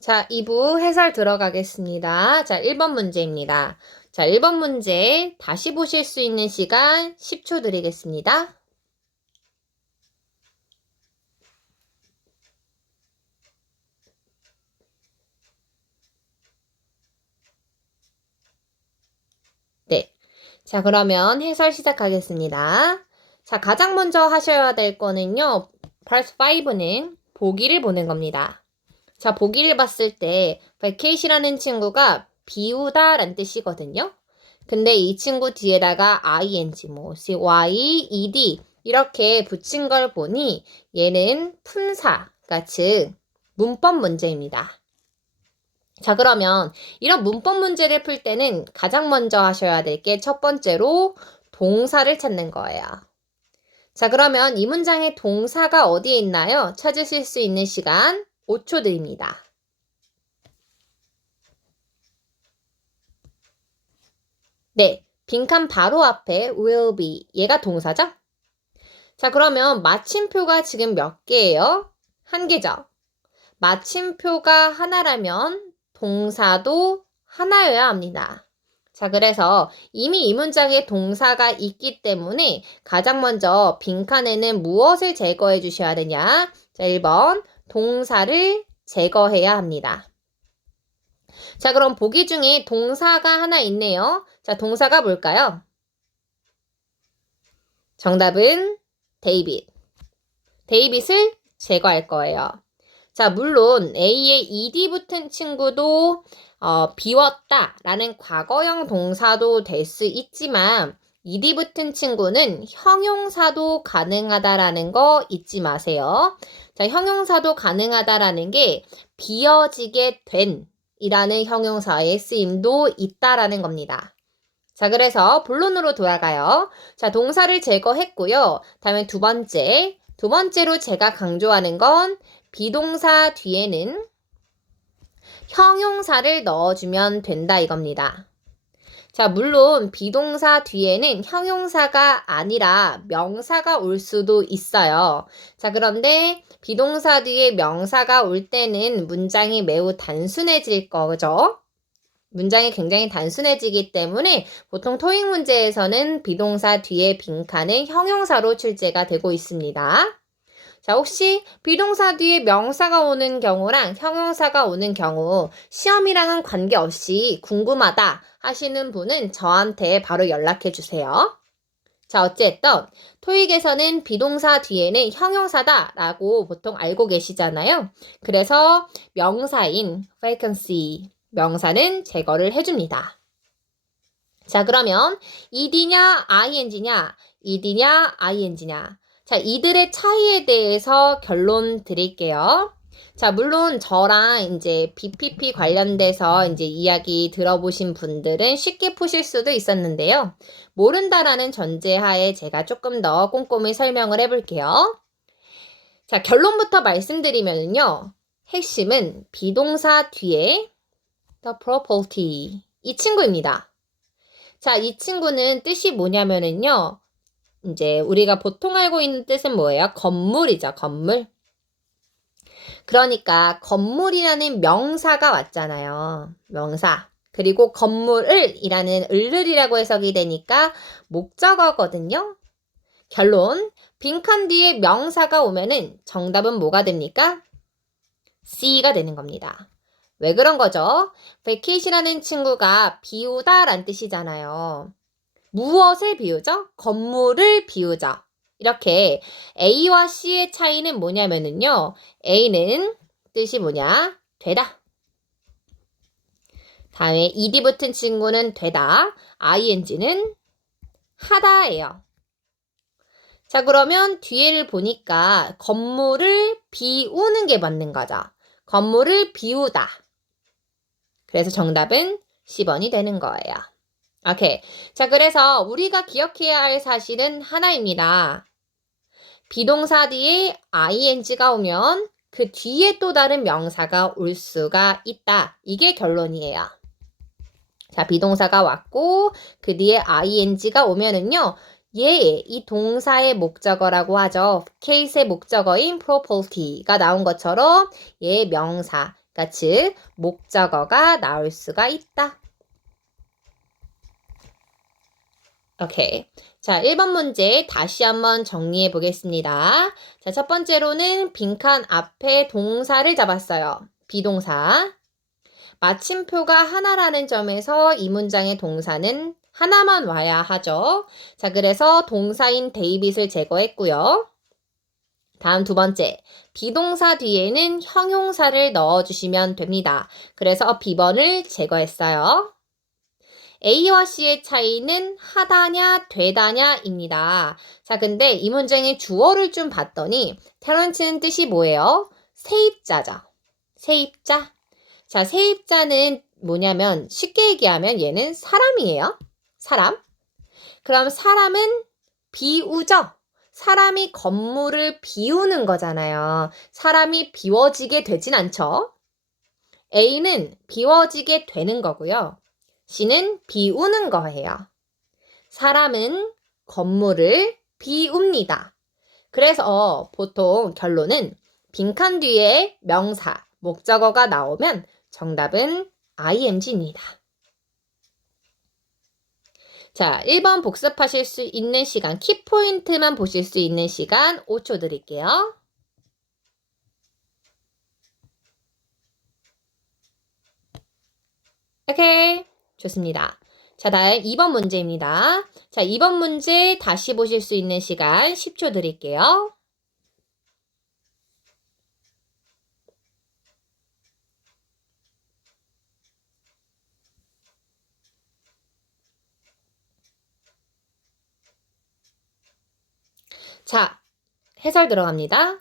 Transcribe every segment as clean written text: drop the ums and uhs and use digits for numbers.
자, 2부 해설 들어가겠습니다. 자, 1번 문제입니다. 자, 1번 문제 다시 보실 수 있는 시간 10초 드리겠습니다. 네. 자, 그러면 해설 시작하겠습니다. 자, 가장 먼저 하셔야 될 거는요. Part 5는 보기를 보는 겁니다. 자, 보기를 봤을 때 vacation이라는 친구가 비우다 라는 뜻이거든요. 근데 이 친구 뒤에다가 ing, y, ed 이렇게 붙인 걸 보니 얘는 품사가 즉 문법 문제입니다. 자, 그러면 이런 문법 문제를 풀 때는 가장 먼저 하셔야 될 게 첫 번째로 동사를 찾는 거예요. 자, 그러면 이 문장의 동사가 어디에 있나요? 찾으실 수 있는 시간 5초 드립니다. 네, 빈칸 바로 앞에 will be, 얘가 동사죠? 자, 그러면 마침표가 지금 몇 개예요? 한 개죠? 마침표가 하나라면 동사도 하나여야 합니다. 자, 그래서 이미 이 문장에 동사가 있기 때문에 가장 먼저 빈칸에는 무엇을 제거해 주셔야 되냐? 자, 1번 동사를 제거해야 합니다. 자, 그럼 보기 중에 동사가 하나 있네요. 자, 동사가 뭘까요? 정답은 데이빗. 데이빗을 제거할 거예요. 자, 물론 A에 ed 붙은 친구도 비웠다 라는 과거형 동사도 될 수 있지만 ed 붙은 친구는 형용사도 가능하다라는 거 잊지 마세요. 자, 형용사도 가능하다라는 게 비어지게 된 이라는 형용사의 쓰임도 있다라는 겁니다. 자, 그래서 본론으로 돌아가요. 자, 동사를 제거했고요. 다음에 두 번째로 제가 강조하는 건 비동사 뒤에는 형용사를 넣어주면 된다 이겁니다. 자, 물론 비동사 뒤에는 형용사가 아니라 명사가 올 수도 있어요. 자, 그런데 비동사 뒤에 명사가 올 때는 문장이 매우 단순해질 거죠. 문장이 굉장히 단순해지기 때문에 보통 토익 문제에서는 비동사 뒤에 빈칸은 형용사로 출제가 되고 있습니다. 자, 혹시 비동사 뒤에 명사가 오는 경우랑 형용사가 오는 경우 시험이랑은 관계없이 궁금하다 하시는 분은 저한테 바로 연락해 주세요. 자, 어쨌든 토익에서는 비동사 뒤에는 형용사다라고 보통 알고 계시잖아요. 그래서 명사인 vacancy, 명사는 제거를 해줍니다. 자, 그러면 ed냐 ing냐, ed냐 ing냐. 자, 이들의 차이에 대해서 결론 드릴게요. 자, 물론 저랑 이제 BPP 관련돼서 이제 이야기 들어보신 분들은 쉽게 푸실 수도 있었는데요. 모른다라는 전제하에 제가 조금 더 꼼꼼히 설명을 해볼게요. 자, 결론부터 말씀드리면요. 핵심은 비동사 뒤에 the property 이 친구입니다. 자, 이 친구는 뜻이 뭐냐면은요. 이제 우리가 보통 알고 있는 뜻은 뭐예요? 건물이죠, 건물. 그러니까 건물이라는 명사가 왔잖아요. 명사. 그리고 건물을 이라는 을을이라고 해석이 되니까 목적어거든요. 결론. 빈칸 뒤에 명사가 오면은 정답은 뭐가 됩니까? C가 되는 겁니다. 왜 그런 거죠? vacation이라는 친구가 비우다 란 뜻이잖아요. 무엇을 비우죠? 건물을 비우죠. 이렇게 A와 C의 차이는 뭐냐면은요. A는 뜻이 뭐냐? 되다. 다음에 ed 붙은 친구는 되다. ing는 하다예요. 자, 그러면 뒤에를 보니까 건물을 비우는 게 맞는 거죠. 건물을 비우다. 그래서 정답은 10번이 되는 거예요. 오케이. 자, 그래서 우리가 기억해야 할 사실은 하나입니다. 비동사 뒤에 ing가 오면 그 뒤에 또 다른 명사가 올 수가 있다. 이게 결론이에요. 자, 비동사가 왔고 그 뒤에 ing가 오면은요. 이 동사의 목적어라고 하죠. case의 목적어인 property가 나온 것처럼 얘 명사, 그러니까 즉 목적어가 나올 수가 있다. 오케이. 자, 1번 문제 다시 한번 정리해 보겠습니다. 자, 첫 번째로는 빈칸 앞에 동사를 잡았어요. 비동사. 마침표가 하나라는 점에서 이 문장의 동사는 하나만 와야 하죠. 자, 그래서 동사인 데이빗을 제거했고요. 다음 두 번째, 비동사 뒤에는 형용사를 넣어주시면 됩니다. 그래서 B번을 제거했어요. A와 C의 차이는 하다냐, 되다냐입니다. 자, 근데 이 문장의 주어를 좀 봤더니 테런트는 뜻이 뭐예요? 세입자죠. 세입자. 자, 세입자는 뭐냐면 쉽게 얘기하면 얘는 사람이에요. 사람. 그럼 사람은 비우죠. 사람이 건물을 비우는 거잖아요. 사람이 비워지게 되진 않죠. A는 비워지게 되는 거고요. C는 비우는 거예요. 사람은 건물을 비웁니다. 그래서 보통 결론은 빈칸 뒤에 명사, 목적어가 나오면 정답은 ing입니다. 자, 1번 복습하실 수 있는 시간, 키포인트만 보실 수 있는 시간 5초 드릴게요. 오케이. 좋습니다. 자, 다음 2번 문제입니다. 자, 2번 문제 다시 보실 수 있는 시간 10초 드릴게요. 자, 해설 들어갑니다.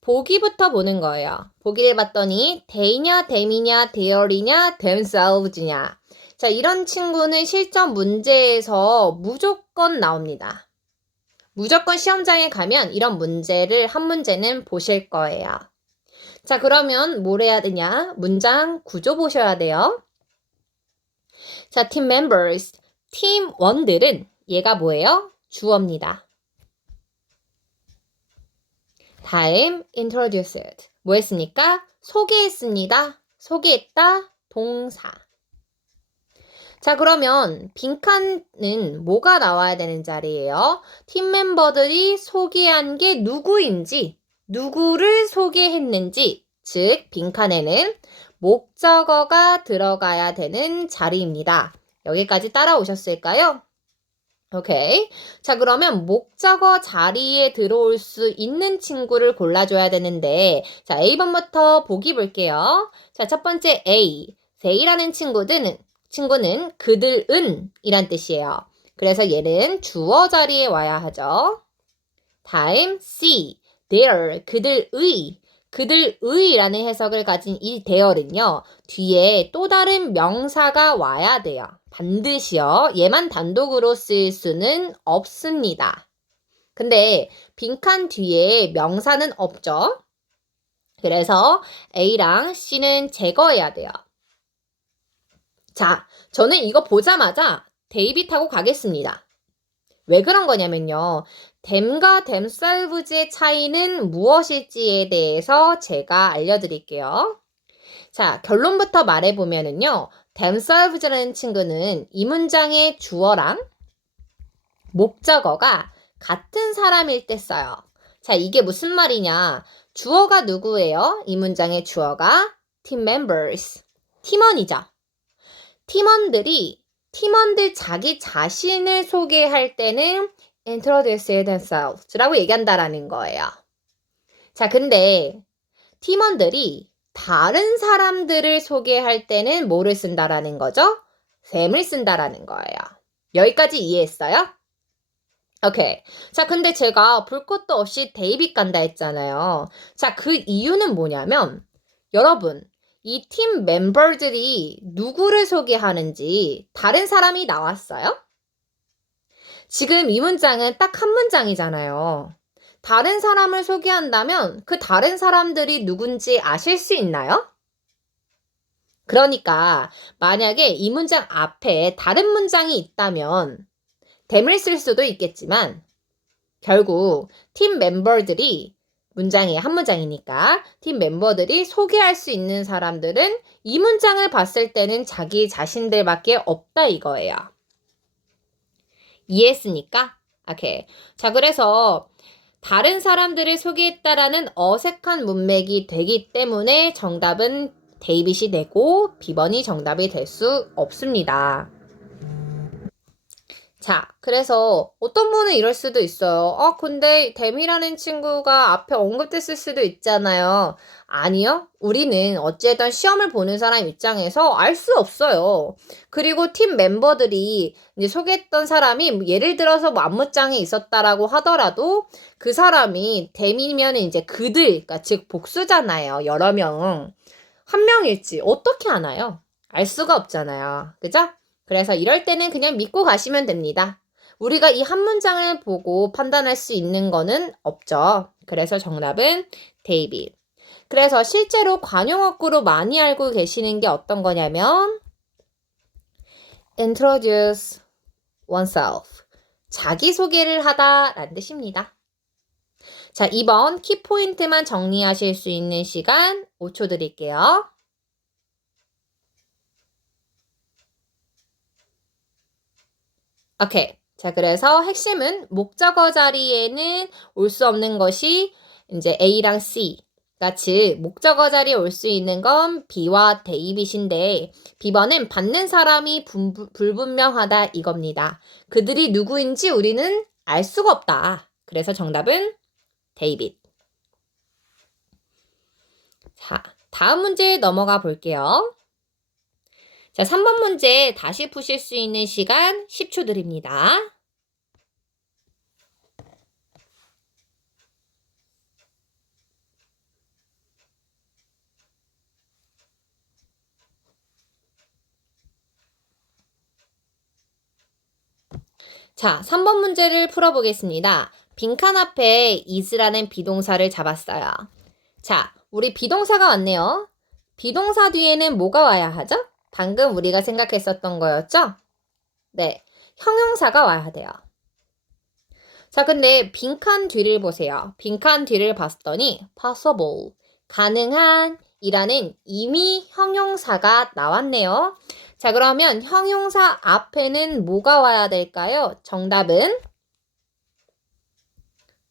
보기부터 보는 거예요. 보기를 봤더니 they냐, them이냐, they이냐, themselves냐. 자, 이런 친구는 실전 문제에서 무조건 나옵니다. 무조건 시험장에 가면 이런 문제를 한 문제는 보실 거예요. 자, 그러면 뭘 해야 되냐? 문장 구조 보셔야 돼요. 자, team members, 팀원들은 얘가 뭐예요? 주어입니다. 다음 introduced. 뭐 했습니까? 소개했습니다. 소개했다. 동사. 자, 그러면 빈칸은 뭐가 나와야 되는 자리예요? 팀 멤버들이 소개한 게 누구인지, 누구를 소개했는지, 즉 빈칸에는 목적어가 들어가야 되는 자리입니다. 여기까지 따라오셨을까요? 오케이. 자, 그러면 목적어 자리에 들어올 수 있는 친구를 골라줘야 되는데, 자, A번부터 보기 볼게요. 자, 첫 번째 A. they라는 친구는 그들은 이란 뜻이에요. 그래서 얘는 주어 자리에 와야 하죠. 다음 C. their, 그들의라는 해석을 가진 이 there은요, 뒤에 또 다른 명사가 와야 돼요. 반드시요. 얘만 단독으로 쓸 수는 없습니다. 근데 빈칸 뒤에 명사는 없죠. 그래서 A랑 C는 제거해야 돼요. 자, 저는 이거 보자마자 데이빗하고 가겠습니다. 왜 그런 거냐면요. them과 themselves의 차이는 무엇일지에 대해서 제가 알려드릴게요. 자, 결론부터 말해보면은요. themselves라는 친구는 이 문장의 주어랑 목적어가 같은 사람일 때 써요. 자, 이게 무슨 말이냐. 주어가 누구예요? 이 문장의 주어가 team members, 팀원이죠. 팀원들 자기 자신을 소개할 때는 introduce themselves라고 얘기한다라는 거예요. 자, 근데 팀원들이 다른 사람들을 소개할 때는 뭐를 쓴다라는 거죠? them을 쓴다라는 거예요. 여기까지 이해했어요? 오케이. 자, 근데 제가 볼 것도 없이 데이빗 간다 했잖아요. 자, 그 이유는 뭐냐면 여러분, 이 팀 멤버들이 누구를 소개하는지 다른 사람이 나왔어요? 지금 이 문장은 딱 한 문장이잖아요. 다른 사람을 소개한다면 그 다른 사람들이 누군지 아실 수 있나요? 그러니까 만약에 이 문장 앞에 다른 문장이 있다면 them을 쓸 수도 있겠지만 결국 팀 멤버들이 문장이에요. 한 문장이니까. 팀 멤버들이 소개할 수 있는 사람들은 이 문장을 봤을 때는 자기 자신들밖에 없다 이거예요. 이해했습니까? 오케이. 자, 그래서 다른 사람들을 소개했다라는 어색한 문맥이 되기 때문에 정답은 데이빗이 되고 B번이 정답이 될 수 없습니다. 자, 그래서 어떤 분은 이럴 수도 있어요. 근데 댐이라는 친구가 앞에 언급됐을 수도 있잖아요. 아니요. 우리는 어쨌든 시험을 보는 사람 입장에서 알 수 없어요. 그리고 팀 멤버들이 이제 소개했던 사람이 예를 들어서 뭐 안무장에 있었다라고 하더라도 그 사람이 댐이면 이제 그들, 그러니까 즉 복수잖아요. 여러 명. 한 명일지 어떻게 아나요? 알 수가 없잖아요. 그죠? 그래서 이럴 때는 그냥 믿고 가시면 됩니다. 우리가 이 한 문장을 보고 판단할 수 있는 거는 없죠. 그래서 정답은 데이빗. 그래서 실제로 관용어구로 많이 알고 계시는 게 어떤 거냐면 introduce oneself. 자기소개를 하다 라는 뜻입니다. 자, 2번 키포인트만 정리하실 수 있는 시간 5초 드릴게요. 오케이. 자, 그래서 핵심은 목적어 자리에는 올 수 없는 것이 이제 A랑 C. 그러니까 즉 목적어 자리에 올 수 있는 건 B와 데이빗인데 B번은 받는 사람이 불분명하다 이겁니다. 그들이 누구인지 우리는 알 수가 없다. 그래서 정답은 데이빗. 자, 다음 문제 넘어가 볼게요. 자, 3번 문제 다시 푸실 수 있는 시간 10초 드립니다. 자, 3번 문제를 풀어보겠습니다. 빈칸 앞에 is라는 비동사를 잡았어요. 자, 우리 비동사가 왔네요. 비동사 뒤에는 뭐가 와야 하죠? 방금 우리가 생각했었던 거였죠? 네, 형용사가 와야 돼요. 자, 근데 빈칸 뒤를 보세요. 빈칸 뒤를 봤더니 possible, 가능한 이라는 이미 형용사가 나왔네요. 자, 그러면 형용사 앞에는 뭐가 와야 될까요? 정답은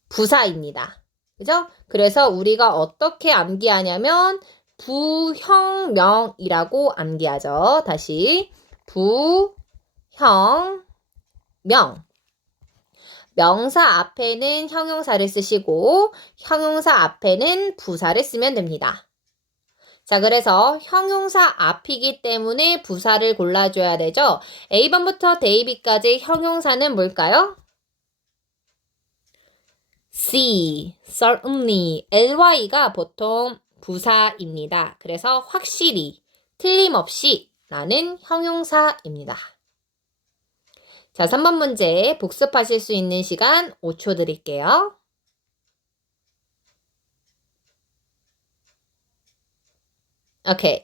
부사입니다. 그죠? 그래서 우리가 어떻게 암기하냐면 부형명이라고 암기하죠. 다시 부형명. 명사 앞에는 형용사를 쓰시고 형용사 앞에는 부사를 쓰면 됩니다. 자, 그래서 형용사 앞이기 때문에 부사를 골라줘야 되죠. A번부터 데이빗까지 형용사는 뭘까요? C, certainly, ly가 보통 부사입니다. 그래서 확실히, 틀림없이 라는 형용사입니다. 자, 3번 문제 복습하실 수 있는 시간 5초 드릴게요. 오케이.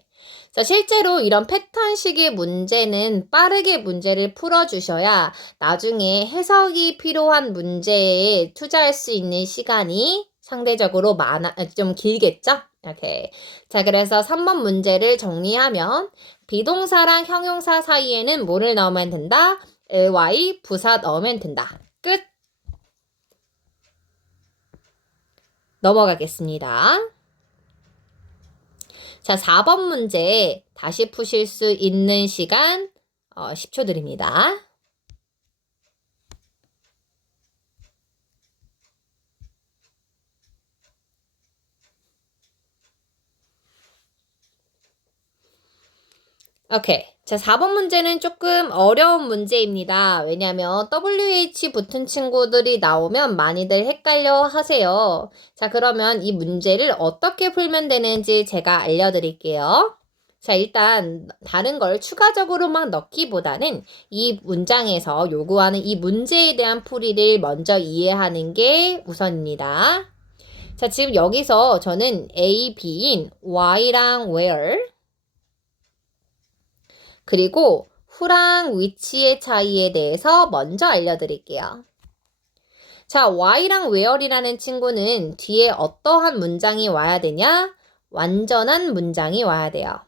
자, 실제로 이런 패턴식의 문제는 빠르게 문제를 풀어주셔야 나중에 해석이 필요한 문제에 투자할 수 있는 시간이 상대적으로 좀 길겠죠? 오케이. 자, 그래서 3번 문제를 정리하면 비동사랑 형용사 사이에는 뭐를 넣으면 된다? ly 부사 넣으면 된다. 끝. 넘어가겠습니다. 자, 4번 문제 다시 푸실 수 있는 시간 10초 드립니다. 오케이. 자, 4번 문제는 조금 어려운 문제입니다. 왜냐면 WH 붙은 친구들이 나오면 많이들 헷갈려 하세요. 자, 그러면 이 문제를 어떻게 풀면 되는지 제가 알려드릴게요. 자, 일단 다른 걸 추가적으로 막 넣기보다는 이 문장에서 요구하는 이 문제에 대한 풀이를 먼저 이해하는 게 우선입니다. 자, 지금 여기서 저는 A, B인 Y랑 where 그리고 who랑 which의 차이에 대해서 먼저 알려드릴게요. 자, why랑 where이라는 친구는 뒤에 어떠한 문장이 와야 되냐? 완전한 문장이 와야 돼요.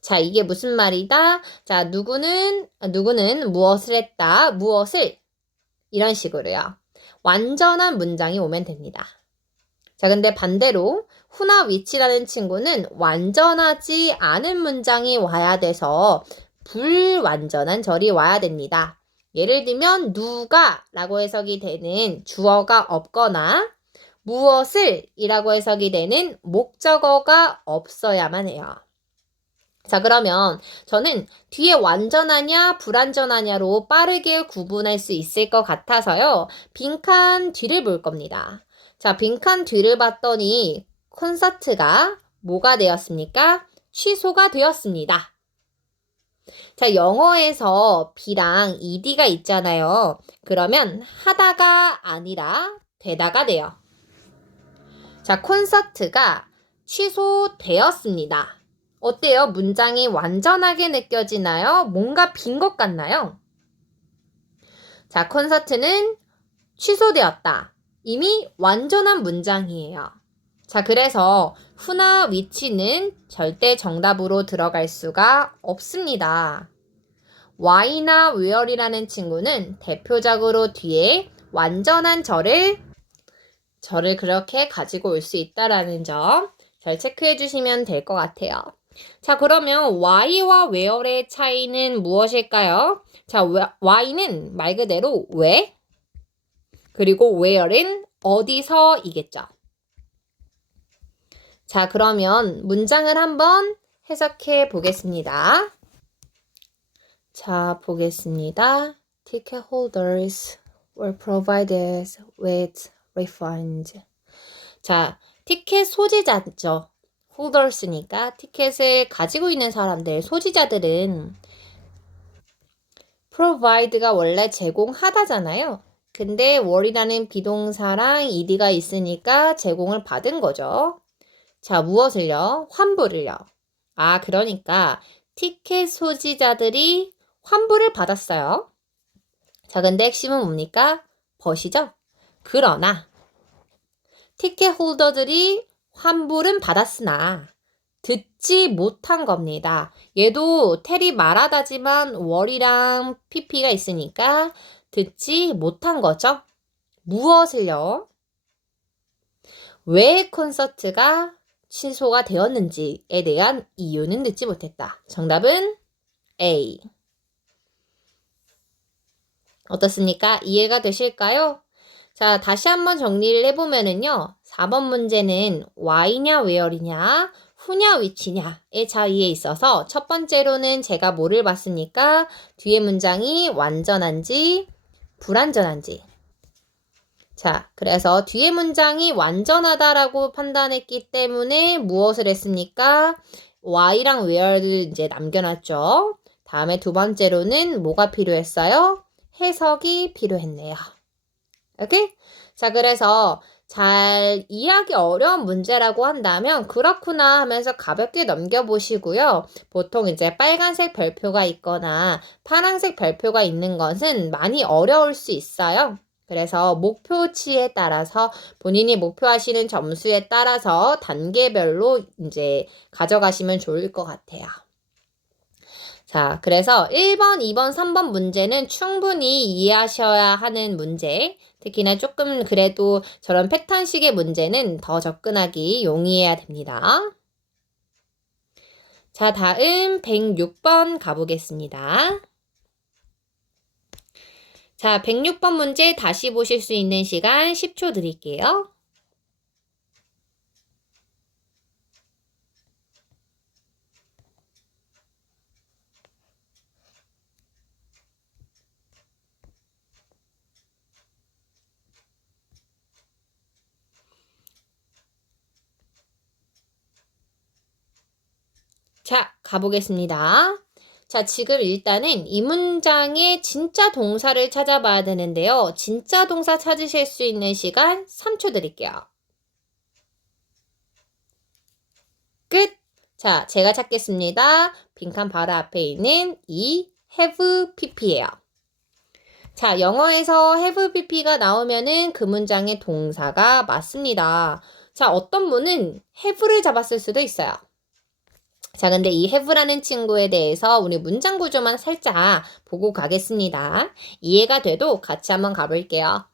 자, 이게 무슨 말이다? 자, 누구는 무엇을 했다. 무엇을 이런 식으로요. 완전한 문장이 오면 됩니다. 자, 근데 반대로 who나 which라는 친구는 완전하지 않은 문장이 와야 돼서 불완전한 절이 와야 됩니다. 예를 들면 누가 라고 해석이 되는 주어가 없거나 무엇을 이라고 해석이 되는 목적어가 없어야만 해요. 자, 그러면 저는 뒤에 완전하냐 불완전하냐로 빠르게 구분할 수 있을 것 같아서요. 빈칸 뒤를 볼 겁니다. 자, 빈칸 뒤를 봤더니 콘서트가 뭐가 되었습니까? 취소가 되었습니다. 자, 영어에서 B랑 ED가 있잖아요. 그러면 하다가 아니라 되다가 돼요. 자, 콘서트가 취소되었습니다. 어때요? 문장이 완전하게 느껴지나요? 뭔가 빈 것 같나요? 자, 콘서트는 취소되었다. 이미 완전한 문장이에요. 자, 그래서 who나 which는 절대 정답으로 들어갈 수가 없습니다. why나 where이라는 친구는 대표적으로 뒤에 완전한 절을 그렇게 가지고 올 수 있다라는 점 잘 체크해 주시면 될 것 같아요. 자, 그러면 why와 where의 차이는 무엇일까요? 자, why는 말 그대로 왜, 그리고 where는 어디서이겠죠. 자, 그러면 문장을 한번 해석해 보겠습니다. 자, 보겠습니다. Ticket holders were provided with refund. 자, 티켓 소지자죠. holders니까 티켓을 가지고 있는 사람들, 소지자들은 provide가 원래 제공하다잖아요. 근데 were이라는 비동사랑 ed가 있으니까 제공을 받은 거죠. 자, 무엇을요? 환불을요. 아, 그러니까 티켓 소지자들이 환불을 받았어요. 자, 근데 핵심은 뭡니까? 벗이죠? 그러나 티켓 홀더들이 환불은 받았으나 듣지 못한 겁니다. 얘도 테리 말하다지만 월이랑 PP가 있으니까 듣지 못한 거죠. 무엇을요? 왜 콘서트가 취소가 되었는지에 대한 이유는 듣지 못했다. 정답은 A. 어떻습니까? 이해가 되실까요? 자, 다시 한번 정리를 해보면은요. 4번 문제는 why냐 where이냐 who냐 which냐의 차이에 있어서 첫 번째로는 제가 뭐를 봤습니까? 뒤에 문장이 완전한지 불완전한지. 자, 그래서 뒤에 문장이 완전하다라고 판단했기 때문에 무엇을 했습니까? why랑 where를 이제 남겨놨죠. 다음에 두 번째로는 뭐가 필요했어요? 해석이 필요했네요. 오케이? 자, 그래서 잘 이해하기 어려운 문제라고 한다면 그렇구나 하면서 가볍게 넘겨보시고요. 보통 이제 빨간색 별표가 있거나 파란색 별표가 있는 것은 많이 어려울 수 있어요. 그래서 목표치에 따라서 본인이 목표하시는 점수에 따라서 단계별로 이제 가져가시면 좋을 것 같아요. 자, 그래서 1번, 2번, 3번 문제는 충분히 이해하셔야 하는 문제. 특히나 조금 그래도 저런 패턴식의 문제는 더 접근하기 용이해야 됩니다. 자, 다음 106번 가보겠습니다. 자, 106번 문제 다시 보실 수 있는 시간 10초 드릴게요. 자, 가보겠습니다. 자, 지금 일단은 이 문장의 진짜 동사를 찾아봐야 되는데요. 진짜 동사 찾으실 수 있는 시간 3초 드릴게요. 끝! 자, 제가 찾겠습니다. 빈칸 바로 앞에 있는 이 have pp예요. 자, 영어에서 have pp가 나오면은 그 문장의 동사가 맞습니다. 자, 어떤 분은 have를 잡았을 수도 있어요. 자, 근데 이 have라는 친구에 대해서 우리 문장 구조만 살짝 보고 가겠습니다. 이해가 돼도 같이 한번 가볼게요.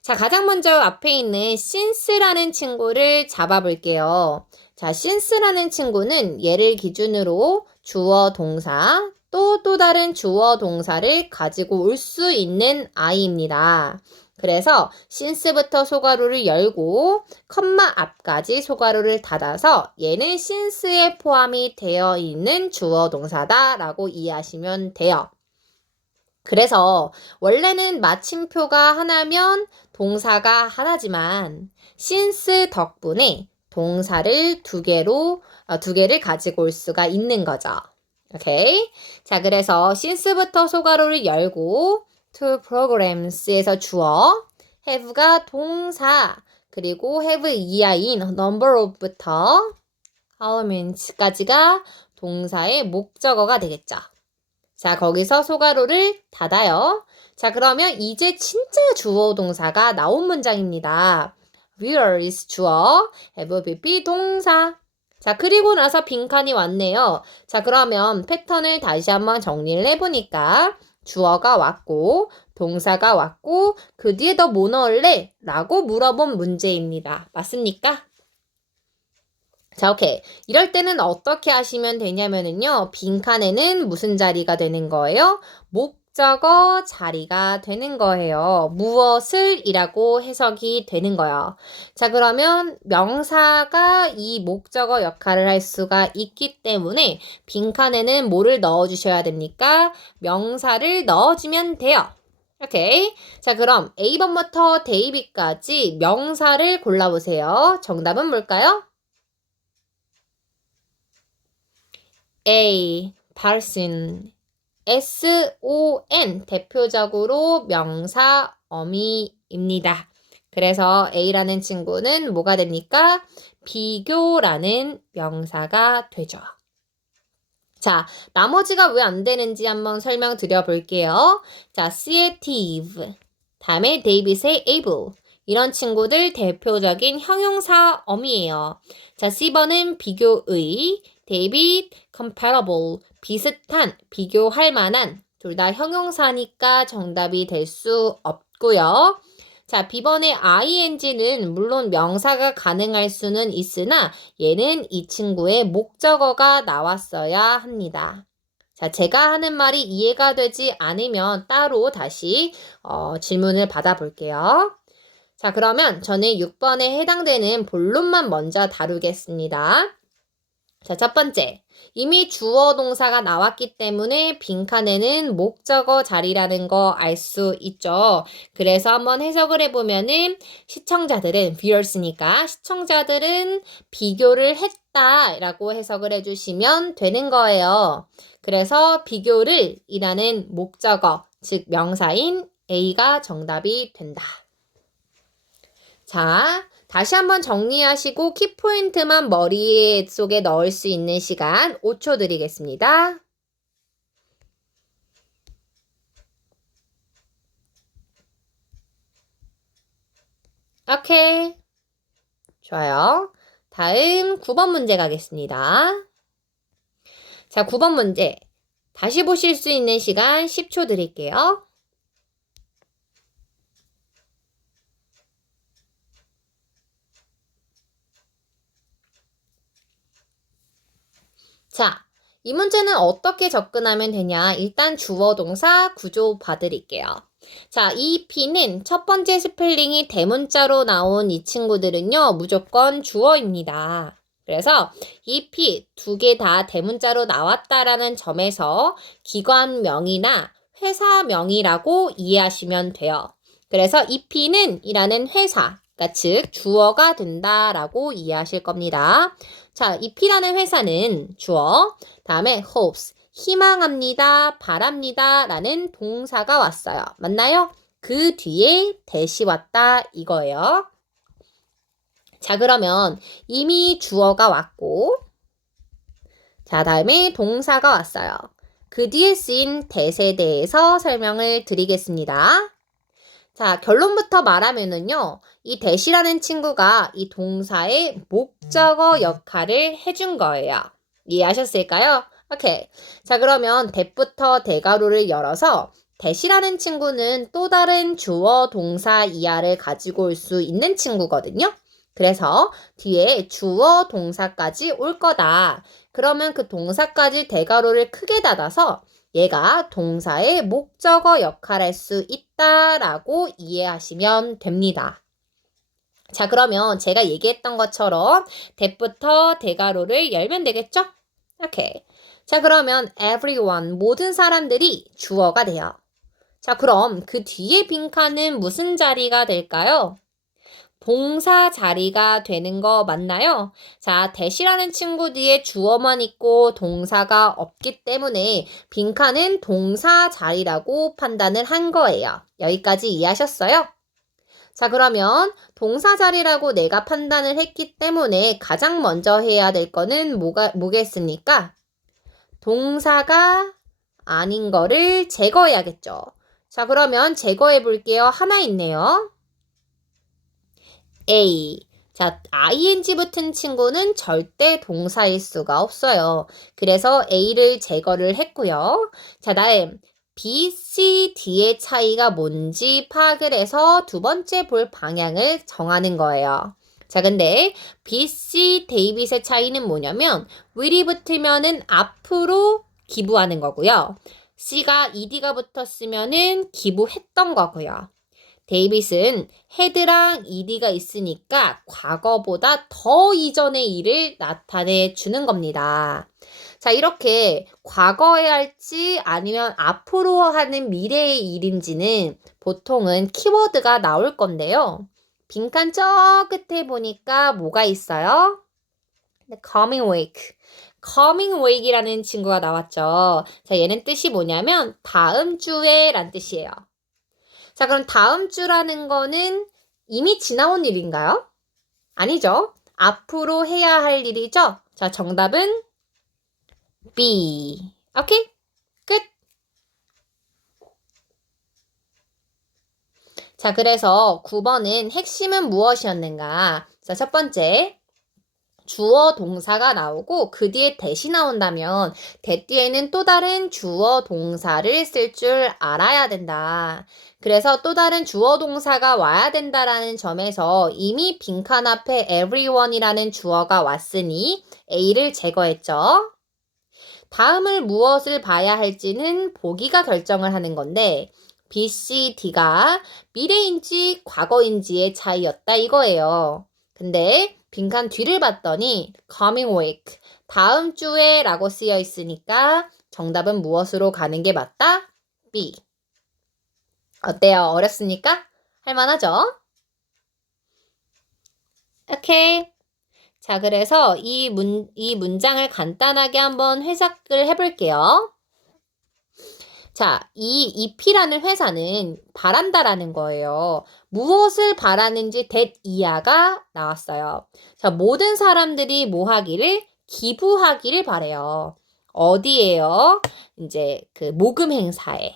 자, 가장 먼저 앞에 있는 since라는 친구를 잡아볼게요. 자, since라는 친구는 얘를 기준으로 주어 동사, 또 다른 주어 동사를 가지고 올 수 있는 아이입니다. 그래서 since부터 소괄호를 열고 컴마 앞까지 소괄호를 닫아서 얘는 since에 포함이 되어 있는 주어 동사다라고 이해하시면 돼요. 그래서 원래는 마침표가 하나면 동사가 하나지만 since 덕분에 동사를 두 개를 가지고 올 수가 있는 거죠. 오케이? 자, 그래서 since부터 소괄호를 열고 to programs에서 주어, have가 동사, 그리고 have 이하인 number of부터 how many까지가 동사의 목적어가 되겠죠. 자, 거기서 소괄호를 닫아요. 자, 그러면 이제 진짜 주어 동사가 나온 문장입니다. Where is 주어, have pp 동사. 자, 그리고 나서 빈칸이 왔네요. 자, 그러면 패턴을 다시 한번 정리를 해보니까 주어가 왔고 동사가 왔고 그 뒤에 너 뭐 넣을래? 라고 물어본 문제입니다. 맞습니까? 자, 오케이. 이럴 때는 어떻게 하시면 되냐면은요. 빈칸에는 무슨 자리가 되는 거예요? 목적어 자리가 되는 거예요. 무엇을 이라고 해석이 되는 거예요. 자, 그러면 명사가 이 목적어 역할을 할 수가 있기 때문에 빈칸에는 뭐를 넣어주셔야 됩니까? 명사를 넣어주면 돼요. 오케이. 자, 그럼 A번부터 데이비까지 명사를 골라보세요. 정답은 뭘까요? A, person, S-O-N 대표적으로 명사 어미입니다. 그래서 A라는 친구는 뭐가 됩니까? 비교라는 명사가 되죠. 자, 나머지가 왜 안 되는지 한번 설명드려 볼게요. 자, creative, 다음에 데이빗의 able. 이런 친구들 대표적인 형용사 어미예요. 자, C번은 비교의, 데이빗, comparable, 비슷한, 비교할 만한, 둘 다 형용사니까 정답이 될 수 없고요. 자, B번의 ing는 물론 명사가 가능할 수는 있으나 얘는 이 친구의 목적어가 나왔어야 합니다. 자, 제가 하는 말이 이해가 되지 않으면 따로 다시 질문을 받아볼게요. 자, 그러면 저는 6번에 해당되는 본론만 먼저 다루겠습니다. 자, 첫 번째. 이미 주어 동사가 나왔기 때문에 빈칸에는 목적어 자리라는 거 알 수 있죠. 그래서 한번 해석을 해보면은 시청자들은 viewers니까 시청자들은 비교를 했다라고 해석을 해주시면 되는 거예요. 그래서 비교를 이라는 목적어, 즉 명사인 A가 정답이 된다. 자, 다시 한번 정리하시고 키포인트만 머릿속에 넣을 수 있는 시간 5초 드리겠습니다. 오케이. 좋아요. 다음 9번 문제 가겠습니다. 자, 9번 문제. 다시 보실 수 있는 시간 10초 드릴게요. 자, 이 문제는 어떻게 접근하면 되냐? 일단 주어 동사 구조 봐드릴게요. 자, 이 P는 첫 번째 스펠링이 대문자로 나온 이 친구들은요, 무조건 주어입니다. 그래서 이 P 두 개 다 대문자로 나왔다라는 점에서 기관명이나 회사명이라고 이해하시면 돼요. 그래서 이 P는 이라는 회사, 그러니까 즉 주어가 된다라고 이해하실 겁니다. 자, 이 P라는 회사는 주어, 다음에 hopes, 희망합니다, 바랍니다 라는 동사가 왔어요. 맞나요? 그 뒤에 대시 왔다 이거예요. 자, 그러면 이미 주어가 왔고 자, 다음에 동사가 왔어요. 그 뒤에 쓰인 that에 대해서 설명을 드리겠습니다. 자, 결론부터 말하면은요, 이 that이라는 친구가 이 동사의 목적어 역할을 해준 거예요. 이해하셨을까요? 오케이. 자, 그러면 that부터 대괄호를 열어서 that이라는 친구는 또 다른 주어 동사 이하를 가지고 올 수 있는 친구거든요. 그래서 뒤에 주어 동사까지 올 거다. 그러면 그 동사까지 대괄호를 크게 닫아서 얘가 동사의 목적어 역할을 할 수 있다라고 이해하시면 됩니다. 자, 그러면 제가 얘기했던 것처럼 that부터 대괄호를 열면 되겠죠? 오케이. 자, 그러면 everyone, 모든 사람들이 주어가 돼요. 자, 그럼 그 뒤에 빈칸은 무슨 자리가 될까요? 동사 자리가 되는 거 맞나요? 자, that이라는 친구 뒤에 주어만 있고 동사가 없기 때문에 빈칸은 동사 자리라고 판단을 한 거예요. 여기까지 이해하셨어요? 자, 그러면 동사 자리라고 내가 판단을 했기 때문에 가장 먼저 해야 될 거는 뭐겠습니까? 동사가 아닌 거를 제거해야겠죠. 자, 그러면 제거해 볼게요. 하나 있네요. A. 자, ing 붙은 친구는 절대 동사일 수가 없어요. 그래서 A를 제거를 했고요. 자, 다음 B, C, D의 차이가 뭔지 파악을 해서 두 번째 볼 방향을 정하는 거예요. 자, 근데 B, C, 데이빗의 차이는 뭐냐면 will이 붙으면은 앞으로 기부하는 거고요. C가 ed가 붙었으면은 기부했던 거고요. 데이빗은 had랑 ed가 있으니까 과거보다 더 이전의 일을 나타내 주는 겁니다. 자, 이렇게 과거에 할지 아니면 앞으로 하는 미래의 일인지는 보통은 키워드가 나올 건데요. 빈칸 저 끝에 보니까 뭐가 있어요? coming week. coming week이라는 친구가 나왔죠. 자, 얘는 뜻이 뭐냐면 다음 주에 란 뜻이에요. 자, 그럼 다음 주라는 거는 이미 지나온 일인가요? 아니죠. 앞으로 해야 할 일이죠. 자, 정답은 B. 오케이? 끝. 자, 그래서 9번은 핵심은 무엇이었는가? 자, 첫 번째. 주어 동사가 나오고 그 뒤에 that이 나온다면 that 뒤에는 또 다른 주어 동사를 쓸 줄 알아야 된다. 그래서 또 다른 주어 동사가 와야 된다라는 점에서 이미 빈칸 앞에 everyone이라는 주어가 왔으니 A를 제거했죠. 다음을 무엇을 봐야 할지는 보기가 결정을 하는 건데 B, C, D가 미래인지 과거인지의 차이였다 이거예요. 근데 빈칸 뒤를 봤더니 coming week, 다음 주에 라고 쓰여 있으니까 정답은 무엇으로 가는 게 맞다? B. 어때요? 어렵습니까? 할만하죠? 오케이. 자, 그래서 이 문장을 간단하게 한번 해석을 해볼게요. 자, 이 EP라는 회사는 바란다라는 거예요. 무엇을 바라는지 that 이하가 나왔어요. 자, 모든 사람들이 뭐 하기를? 기부하기를 바래요. 어디에요? 이제 그 모금 행사에.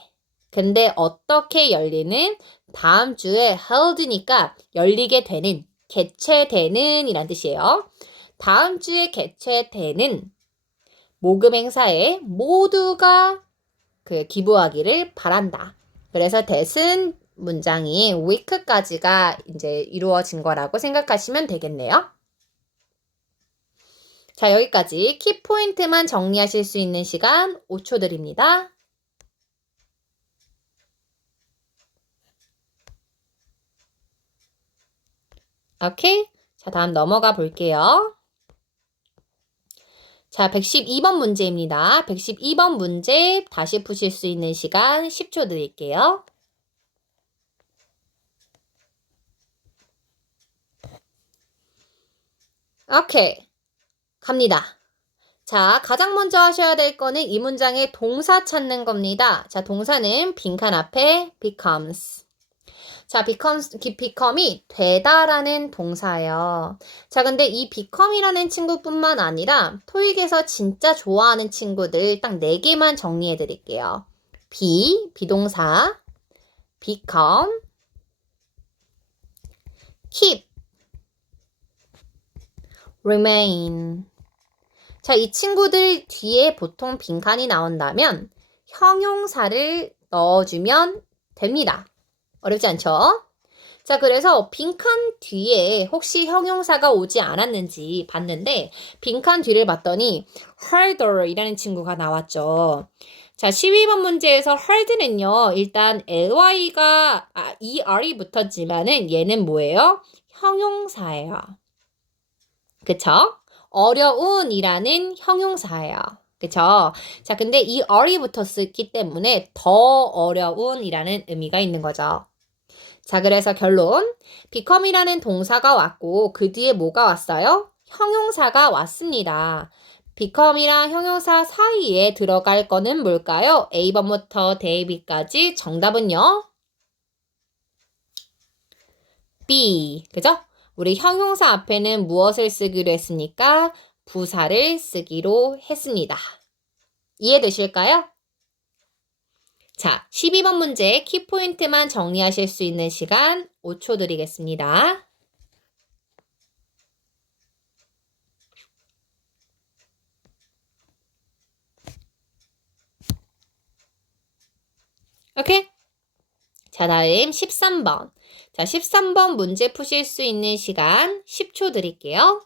근데 어떻게 열리는? 다음 주에 held니까 열리게 되는, 개최되는 이란 뜻이에요. 다음 주에 개최되는 모금 행사에 모두가 기부하기를 바란다. 그래서 that은 문장이 week까지가 이제 이루어진 거라고 생각하시면 되겠네요. 자, 여기까지 키포인트만 정리하실 수 있는 시간 5초 드립니다. 오케이. 자, 다음 넘어가 볼게요. 자, 112번 문제입니다. 112번 문제 다시 푸실 수 있는 시간 10초 드릴게요. 오케이. 갑니다. 자, 가장 먼저 하셔야 될 거는 이 문장의 동사 찾는 겁니다. 자, 동사는 빈칸 앞에 becomes. 자, become이 되다라는 동사예요. 자, 근데 이 become이라는 친구뿐만 아니라 토익에서 진짜 좋아하는 친구들 딱 4개만 정리해 드릴게요. 비동사, become, keep, remain. 자, 이 친구들 뒤에 보통 빈칸이 나온다면 형용사를 넣어주면 됩니다. 어렵지 않죠? 자, 그래서 빈칸 뒤에 혹시 형용사가 오지 않았는지 봤는데 빈칸 뒤를 봤더니 harder 이라는 친구가 나왔죠. 자, 12번 문제에서 hard는요. 일단 ly가 er이 붙었지만은 얘는 뭐예요? 형용사예요. 그쵸? 어려운이라는 형용사예요. 그쵸? 자, 근데 이 r이 붙었기 때문에 더 어려운이라는 의미가 있는 거죠. 자, 그래서 결론. become이라는 동사가 왔고 그 뒤에 뭐가 왔어요? 형용사가 왔습니다. become이랑 형용사 사이에 들어갈 거는 뭘까요? A번부터 대비까지 정답은요? B. 그죠? 우리 형용사 앞에는 무엇을 쓰기로 했습니까? 부사를 쓰기로 했습니다. 이해되실까요? 자, 12번 문제 키포인트만 정리하실 수 있는 시간 5초 드리겠습니다. 오케이? 자, 다음 13번. 자, 13번 문제 푸실 수 있는 시간 10초 드릴게요.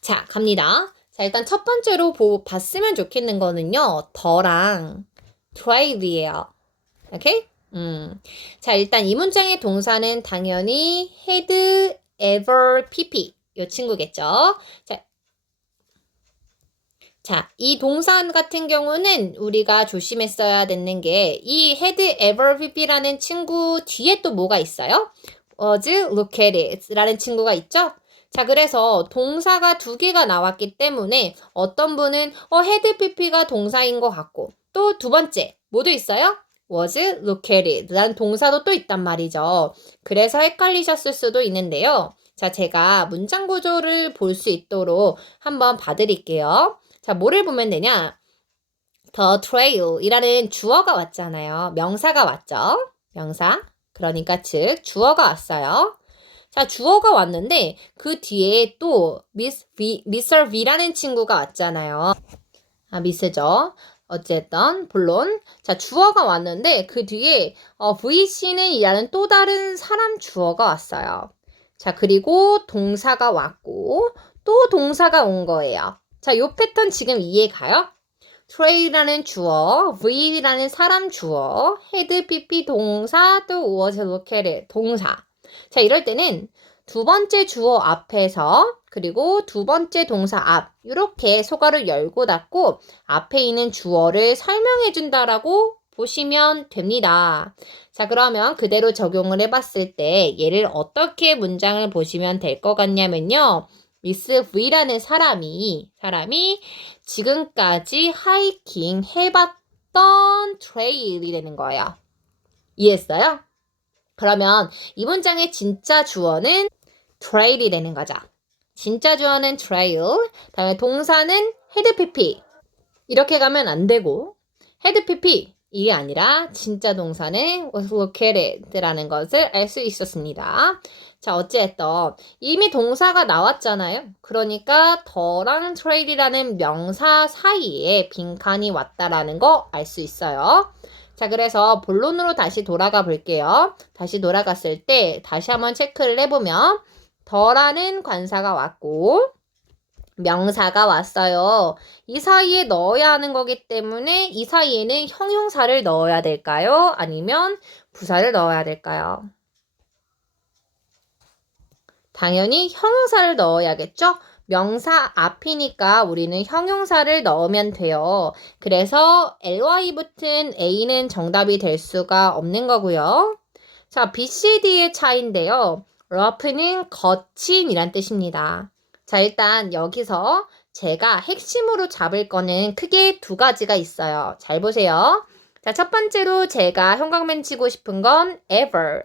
자, 갑니다. 자, 일단 첫 번째로 봤으면 좋겠는 거는요. 더랑 drive이에요. 오케이? 자, 일단 이 문장의 동사는 당연히 had, ever, pp. 이 친구겠죠? 자, 이 동사 같은 경우는 우리가 조심했어야 되는 게 이 had, ever, pp라는 친구 뒤에 또 뭐가 있어요? was, look at it 라는 친구가 있죠? 자, 그래서 동사가 2개가 나왔기 때문에 어떤 분은 had, pp가 동사인 것 같고 또 두 번째 뭐도 있어요? was, look at it 라는 동사도 또 있단 말이죠. 그래서 헷갈리셨을 수도 있는데요. 자, 제가 문장 구조를 볼 수 있도록 한번 봐드릴게요. 자, 뭐를 보면 되냐? The trail이라는 주어가 왔잖아요. 명사가 왔죠? 명사. 그러니까 즉 주어가 왔어요. 자, 주어가 왔는데 그 뒤에 또 Mr. V라는 친구가 왔잖아요. 미스죠. 어쨌든 본론. 자, 주어가 왔는데 그 뒤에 VC는 이라는 또 다른 사람 주어가 왔어요. 자, 그리고 동사가 왔고 또 동사가 온 거예요. 자, 요 패턴 지금 이해가요? trail이라는 주어, V라는 사람 주어, had, pp 동사, 또 was, located 동사. 자, 이럴 때는 두 번째 주어 앞에서 그리고 두 번째 동사 앞 이렇게 소괄을 열고 닫고 앞에 있는 주어를 설명해 준다라고 보시면 됩니다. 자, 그러면 그대로 적용을 해봤을 때 얘를 어떻게 문장을 보시면 될 것 같냐면요. 미스 V라는 사람이 지금까지 하이킹 해봤던 트레일이 되는 거예요. 이해했어요? 그러면 이 문장의 진짜 주어는 트레일이 되는 거죠. 진짜 주어는 트레일, 다음에 동사는 헤드 pp. 이렇게 가면 안 되고 헤드 pp 이게 아니라 진짜 동사는 was located라는 것을 알 수 있었습니다. 자, 어찌됐든 이미 동사가 나왔잖아요. 그러니까 더랑 trade이라는 명사 사이에 빈칸이 왔다라는 거 알 수 있어요. 자, 그래서 본론으로 다시 돌아가 볼게요. 다시 돌아갔을 때 다시 한번 체크를 해보면 더라는 관사가 왔고 명사가 왔어요. 이 사이에 넣어야 하는 거기 때문에 이 사이에는 형용사를 넣어야 될까요? 아니면 부사를 넣어야 될까요? 당연히 형용사를 넣어야겠죠? 명사 앞이니까 우리는 형용사를 넣으면 돼요. 그래서 ly 붙은 A는 정답이 될 수가 없는 거고요. 자, B, C, D의 차이인데요. rough는 거침이란 뜻입니다. 자, 일단 여기서 제가 핵심으로 잡을 거는 크게 두 가지가 있어요. 잘 보세요. 자, 첫 번째로 제가 형광펜 치고 싶은 건 ever.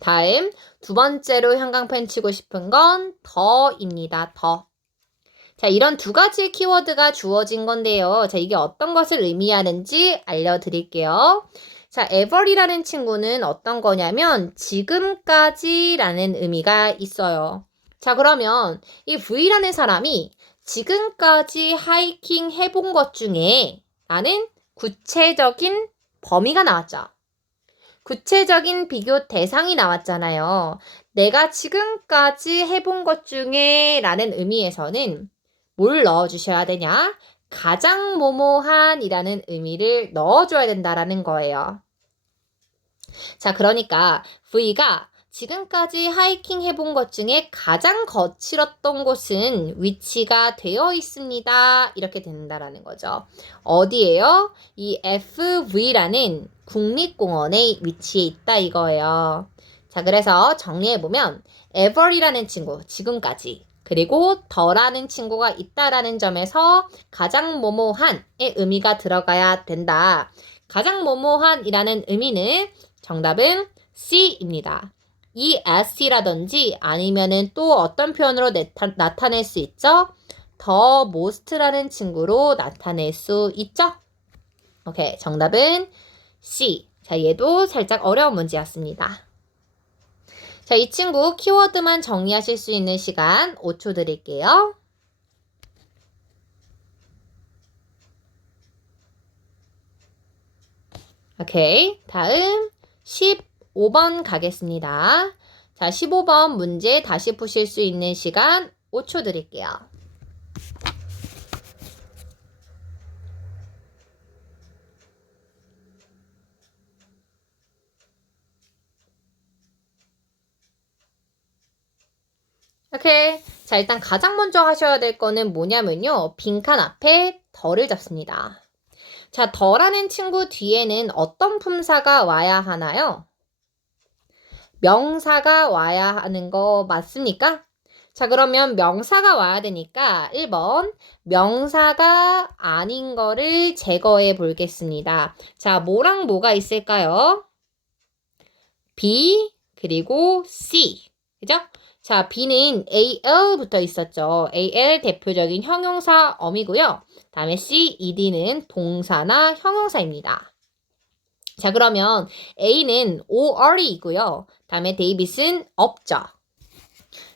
다음, 두 번째로 형광펜 치고 싶은 건 더입니다. 더. 자, 이런 두 가지 키워드가 주어진 건데요. 자, 이게 어떤 것을 의미하는지 알려드릴게요. 자, ever이라는 친구는 어떤 거냐면 지금까지라는 의미가 있어요. 자, 그러면 이 V라는 사람이 지금까지 하이킹 해본 것 중에 나는 구체적인 범위가 나왔죠. 구체적인 비교 대상이 나왔잖아요. 내가 지금까지 해본 것 중에 라는 의미에서는 뭘 넣어주셔야 되냐? 가장 뭐뭐한이라는 의미를 넣어줘야 된다라는 거예요. 자, 그러니까 V가 지금까지 하이킹 해본 것 중에 가장 거칠었던 곳은 위치가 되어 있습니다. 이렇게 된다라는 거죠. 어디예요? 이 FV라는 국립공원에 위치해 있다 이거예요. 자, 그래서 정리해보면 ever이라는 친구, 지금까지, 그리고 더라는 친구가 있다라는 점에서 가장 뭐뭐한의 의미가 들어가야 된다. 가장 뭐뭐한이라는 의미는 정답은 C입니다. 이 SC라든지 아니면은 또 어떤 표현으로 나타낼 수 있죠? the most라는 친구로 나타낼 수 있죠? 오케이, 정답은 C. 자, 얘도 살짝 어려운 문제였습니다. 자, 이 친구 키워드만 정리하실 수 있는 시간 5초 드릴게요. 오케이, 다음 15번 가겠습니다. 자, 15번 문제 다시 푸실 수 있는 시간 5초 드릴게요. 오케이. 자, 일단 가장 먼저 하셔야 될 거는 뭐냐면요. 빈칸 앞에 더를 잡습니다. 자, 더라는 친구 뒤에는 어떤 품사가 와야 하나요? 명사가 와야 하는 거 맞습니까? 자, 그러면 명사가 와야 되니까 1번 명사가 아닌 거를 제거해 보겠습니다. 자, 뭐랑 뭐가 있을까요? B 그리고 C. 그죠? 자, B는 AL 붙어 있었죠. AL 대표적인 형용사 어미고요. 다음에 C, ED는 동사나 형용사입니다. 자, 그러면 A는 OR이 있고요. 다음에 데이빗은 없죠.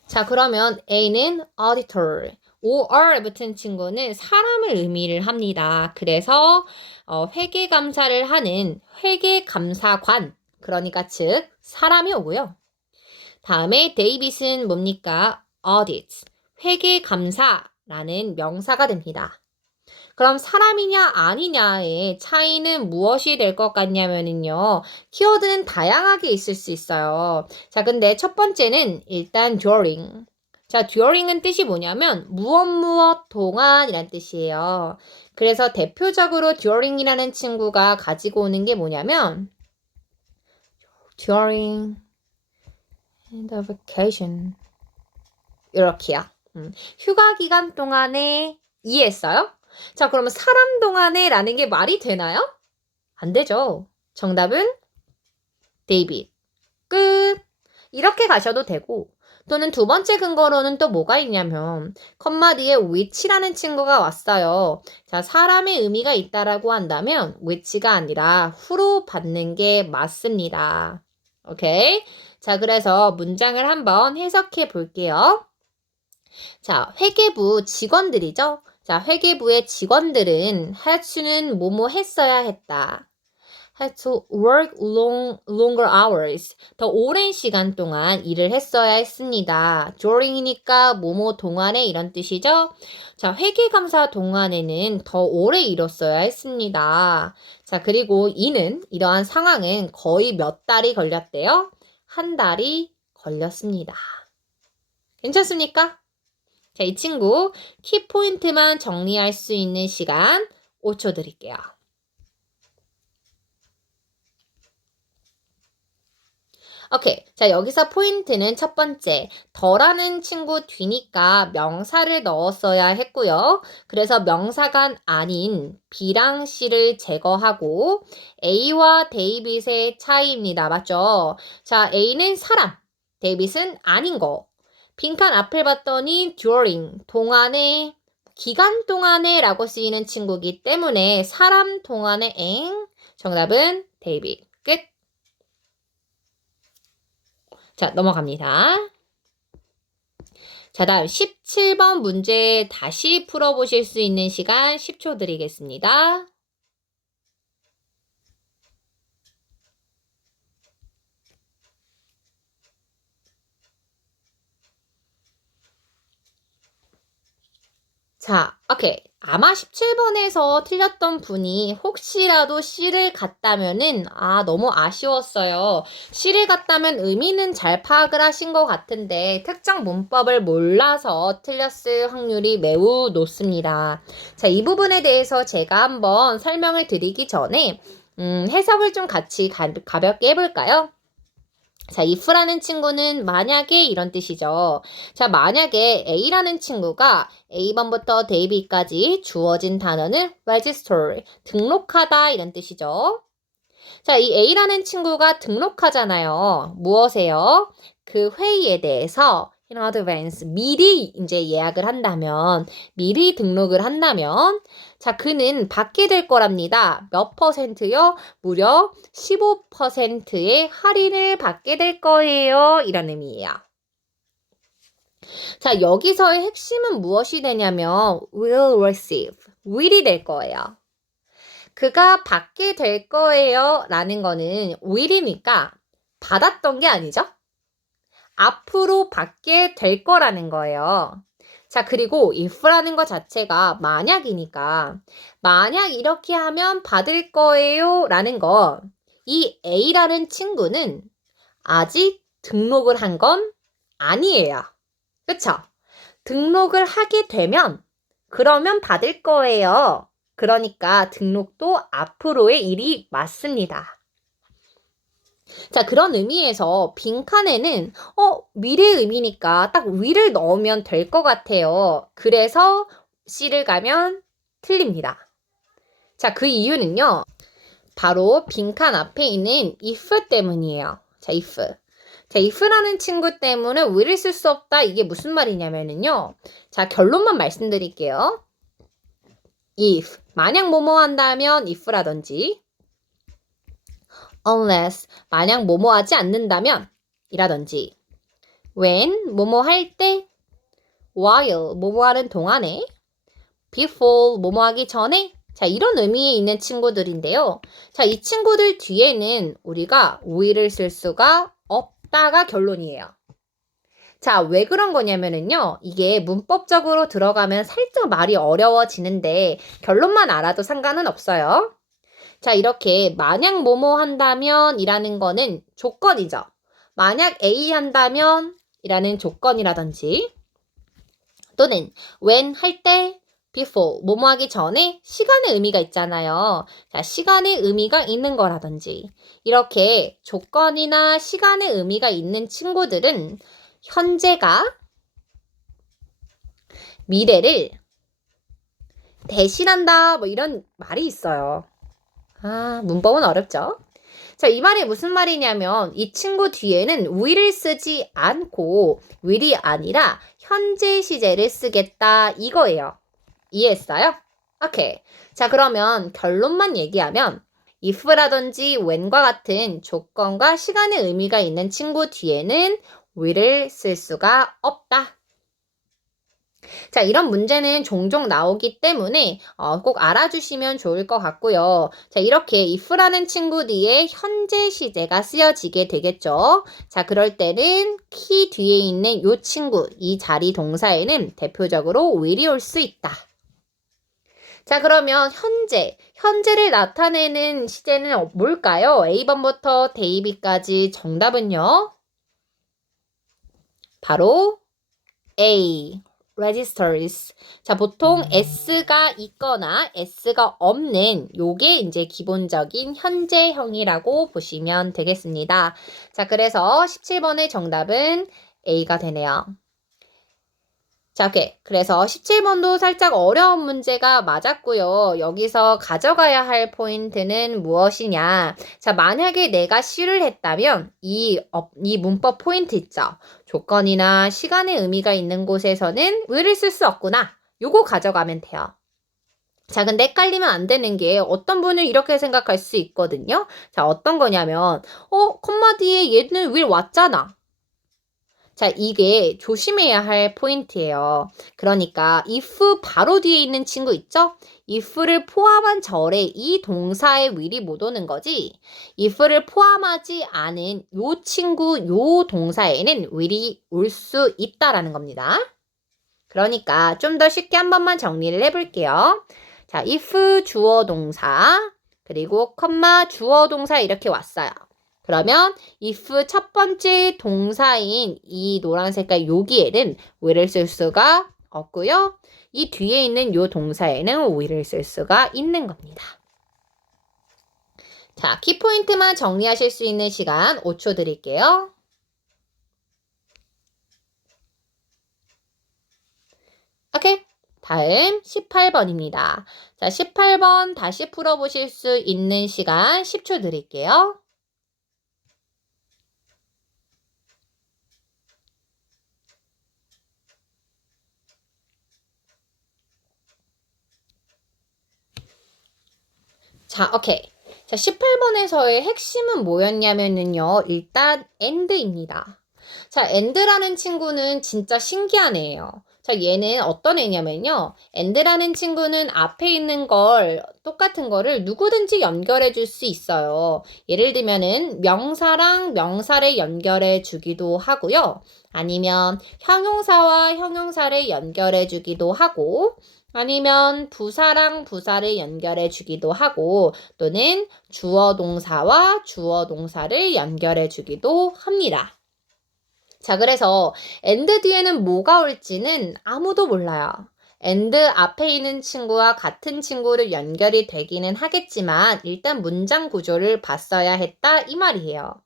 자, 그러면 A는 auditor. OR 붙은 친구는 사람을 의미를 합니다. 그래서 회계감사를 하는 회계감사관, 그러니까 즉 사람이 오고요. 다음에 데이빗은 뭡니까? audit, 회계감사라는 명사가 됩니다. 그럼 사람이냐 아니냐의 차이는 무엇이 될 것 같냐면요. 키워드는 다양하게 있을 수 있어요. 자, 근데 첫 번째는 일단 during. 자, during은 뜻이 뭐냐면 무엇 동안이란 뜻이에요. 그래서 대표적으로 during이라는 친구가 가지고 오는 게 뭐냐면 during the vacation 이렇게요. 휴가 기간 동안에 이해했어요? 자, 그러면 사람 동안에 라는 게 말이 되나요? 안 되죠. 정답은 데이빗. 끝. 이렇게 가셔도 되고 또는 두 번째 근거로는 또 뭐가 있냐면 컴마 뒤에 which라는 친구가 왔어요. 자, 사람의 의미가 있다라고 한다면 which가 아니라 후로 받는 게 맞습니다. 오케이? 자, 그래서 문장을 한번 해석해 볼게요. 자, 회계부 직원들이죠? 자, 회계부의 직원들은 had to는 뭐뭐 했어야 했다. had to work longer hours. 더 오랜 시간 동안 일을 했어야 했습니다. during이니까 뭐뭐 동안에 이런 뜻이죠? 자, 회계감사 동안에는 더 오래 일었어야 했습니다. 자, 그리고 이는 이러한 상황은 거의 몇 달이 걸렸대요? 한 달이 걸렸습니다. 괜찮습니까? 자, 이 친구 키포인트만 정리할 수 있는 시간 5초 드릴게요. 오케이. 자, 여기서 포인트는 첫 번째, 더라는 친구 뒤니까 명사를 넣었어야 했고요. 그래서 명사가 아닌 B랑 C를 제거하고 A와 데이빗의 차이입니다. 맞죠? 자, A는 사람, 데이빗은 아닌 거. 빈칸 앞을 봤더니 during, 동안에, 기간 동안에 라고 쓰이는 친구이기 때문에 사람 동안에 eng, 정답은 데이빗. 끝. 자, 넘어갑니다. 자, 다음 17번 문제 다시 풀어보실 수 있는 시간 10초 드리겠습니다. 자, 오케이. 아마 17번에서 틀렸던 분이 혹시라도 C를 갔다면은, 너무 아쉬웠어요. C를 갔다면 의미는 잘 파악을 하신 것 같은데, 특정 문법을 몰라서 틀렸을 확률이 매우 높습니다. 자, 이 부분에 대해서 제가 한번 설명을 드리기 전에, 해석을 좀 같이 가볍게 해볼까요? 자, if라는 친구는 만약에 이런 뜻이죠. 자, 만약에 A라는 친구가 A번부터 데이비까지 주어진 단어는 register, 등록하다 이런 뜻이죠. 자, 이 A라는 친구가 등록하잖아요. 무엇에요? 그 회의에 대해서 in advance, 미리 이제 예약을 한다면, 미리 등록을 한다면, 자, 그는 받게 될 거랍니다. 몇 %요? 무려 15%의 할인을 받게 될 거예요. 이런 의미예요. 자, 여기서의 핵심은 무엇이 되냐면, will receive, will이 될 거예요. 그가 받게 될 거예요. 라는 거는 will이니까 받았던 게 아니죠? 앞으로 받게 될 거라는 거예요. 자, 그리고 if라는 것 자체가 만약이니까 만약 이렇게 하면 받을 거예요 라는 거, 이 A라는 친구는 아직 등록을 한 건 아니에요. 그쵸? 등록을 하게 되면 그러면 받을 거예요. 그러니까 등록도 앞으로의 일이 맞습니다. 자, 그런 의미에서 빈칸에는 미래 의미니까 딱 will을 넣으면 될 것 같아요. 그래서 C를 가면 틀립니다. 자, 그 이유는요. 바로 빈칸 앞에 있는 if 때문이에요. 자, if. 자, if라는 친구 때문에 will을 쓸 수 없다. 이게 무슨 말이냐면요. 자, 결론만 말씀드릴게요. if. 만약 뭐뭐 한다면 if라든지 unless, 만약 뭐뭐 하지 않는다면 이라든지 when, 뭐뭐 할 때 while, 뭐뭐 하는 동안에 before, 뭐뭐 하기 전에 자, 이런 의미에 있는 친구들인데요. 자, 이 친구들 뒤에는 우리가 will을 쓸 수가 없다가 결론이에요. 자, 왜 그런 거냐면은요. 이게 문법적으로 들어가면 살짝 말이 어려워지는데 결론만 알아도 상관은 없어요. 자, 이렇게 만약 뭐뭐 한다면 이라는 거는 조건이죠. 만약 A 한다면 이라는 조건이라든지 또는 when 할 때 before 뭐뭐 하기 전에 시간의 의미가 있잖아요. 자, 시간의 의미가 있는 거라든지 이렇게 조건이나 시간의 의미가 있는 친구들은 현재가 미래를 대신한다 뭐 이런 말이 있어요. 문법은 어렵죠? 자, 이 말이 무슨 말이냐면 이 친구 뒤에는 will을 쓰지 않고 will이 아니라 현재 시제를 쓰겠다 이거예요. 이해했어요? 오케이. 자, 그러면 결론만 얘기하면 if라든지 when과 같은 조건과 시간의 의미가 있는 친구 뒤에는 will을 쓸 수가 없다. 자, 이런 문제는 종종 나오기 때문에 꼭 알아주시면 좋을 것 같고요. 자, 이렇게 if라는 친구 뒤에 현재 시제가 쓰여지게 되겠죠. 자, 그럴 때는 키 뒤에 있는 이 친구, 이 자리 동사에는 대표적으로 will이 올 수 있다. 자, 그러면 현재를 나타내는 시제는 뭘까요? A번부터 데이비까지 정답은요. 바로 A. registers. 자, 보통 s가 있거나 s가 없는 요게 이제 기본적인 현재형이라고 보시면 되겠습니다. 자, 그래서 17번의 정답은 A가 되네요. 자, 오케이. 그래서 17번도 살짝 어려운 문제가 맞았고요. 여기서 가져가야 할 포인트는 무엇이냐. 자, 만약에 내가 C를 했다면 이 문법 포인트 있죠. 조건이나 시간의 의미가 있는 곳에서는 will을 쓸 수 없구나. 요거 가져가면 돼요. 자, 근데 헷갈리면 안 되는 게 어떤 분은 이렇게 생각할 수 있거든요. 자, 어떤 거냐면 콤마 뒤에 얘는 will 왔잖아. 자, 이게 조심해야 할 포인트예요. 그러니까 if 바로 뒤에 있는 친구 있죠? if를 포함한 절에 이 동사의 will이 못 오는 거지. if를 포함하지 않은 요 친구, 요 동사에는 will이 올 수 있다라는 겁니다. 그러니까 좀 더 쉽게 한 번만 정리를 해볼게요. 자, if 주어 동사, 그리고 컴마 주어 동사 이렇게 왔어요. 그러면 if 첫 번째 동사인 이 노란 색깔 여기에는 will을 쓸 수가 없고요. 이 뒤에 있는 요 동사에는 will을 쓸 수가 있는 겁니다. 자, 키포인트만 정리하실 수 있는 시간 5초 드릴게요. 오케이. 다음 18번입니다. 자, 18번 다시 풀어보실 수 있는 시간 10초 드릴게요. 자, 오케이. 자, 18번에서의 핵심은 뭐였냐면요. 일단 and입니다. 자, and라는 친구는 진짜 신기한 애예요. 자, 얘는 어떤 애냐면요. and라는 친구는 앞에 있는 걸, 똑같은 거를 누구든지 연결해 줄 수 있어요. 예를 들면은 명사랑 명사를 연결해 주기도 하고요. 아니면 형용사와 형용사를 연결해 주기도 하고, 아니면 부사랑 부사를 연결해 주기도 하고, 또는 주어 동사와 주어 동사를 연결해 주기도 합니다. 자, 그래서 and 뒤에는 뭐가 올지는 아무도 몰라요. and 앞에 있는 친구와 같은 친구를 연결이 되기는 하겠지만 일단 문장 구조를 봤어야 했다 이 말이에요.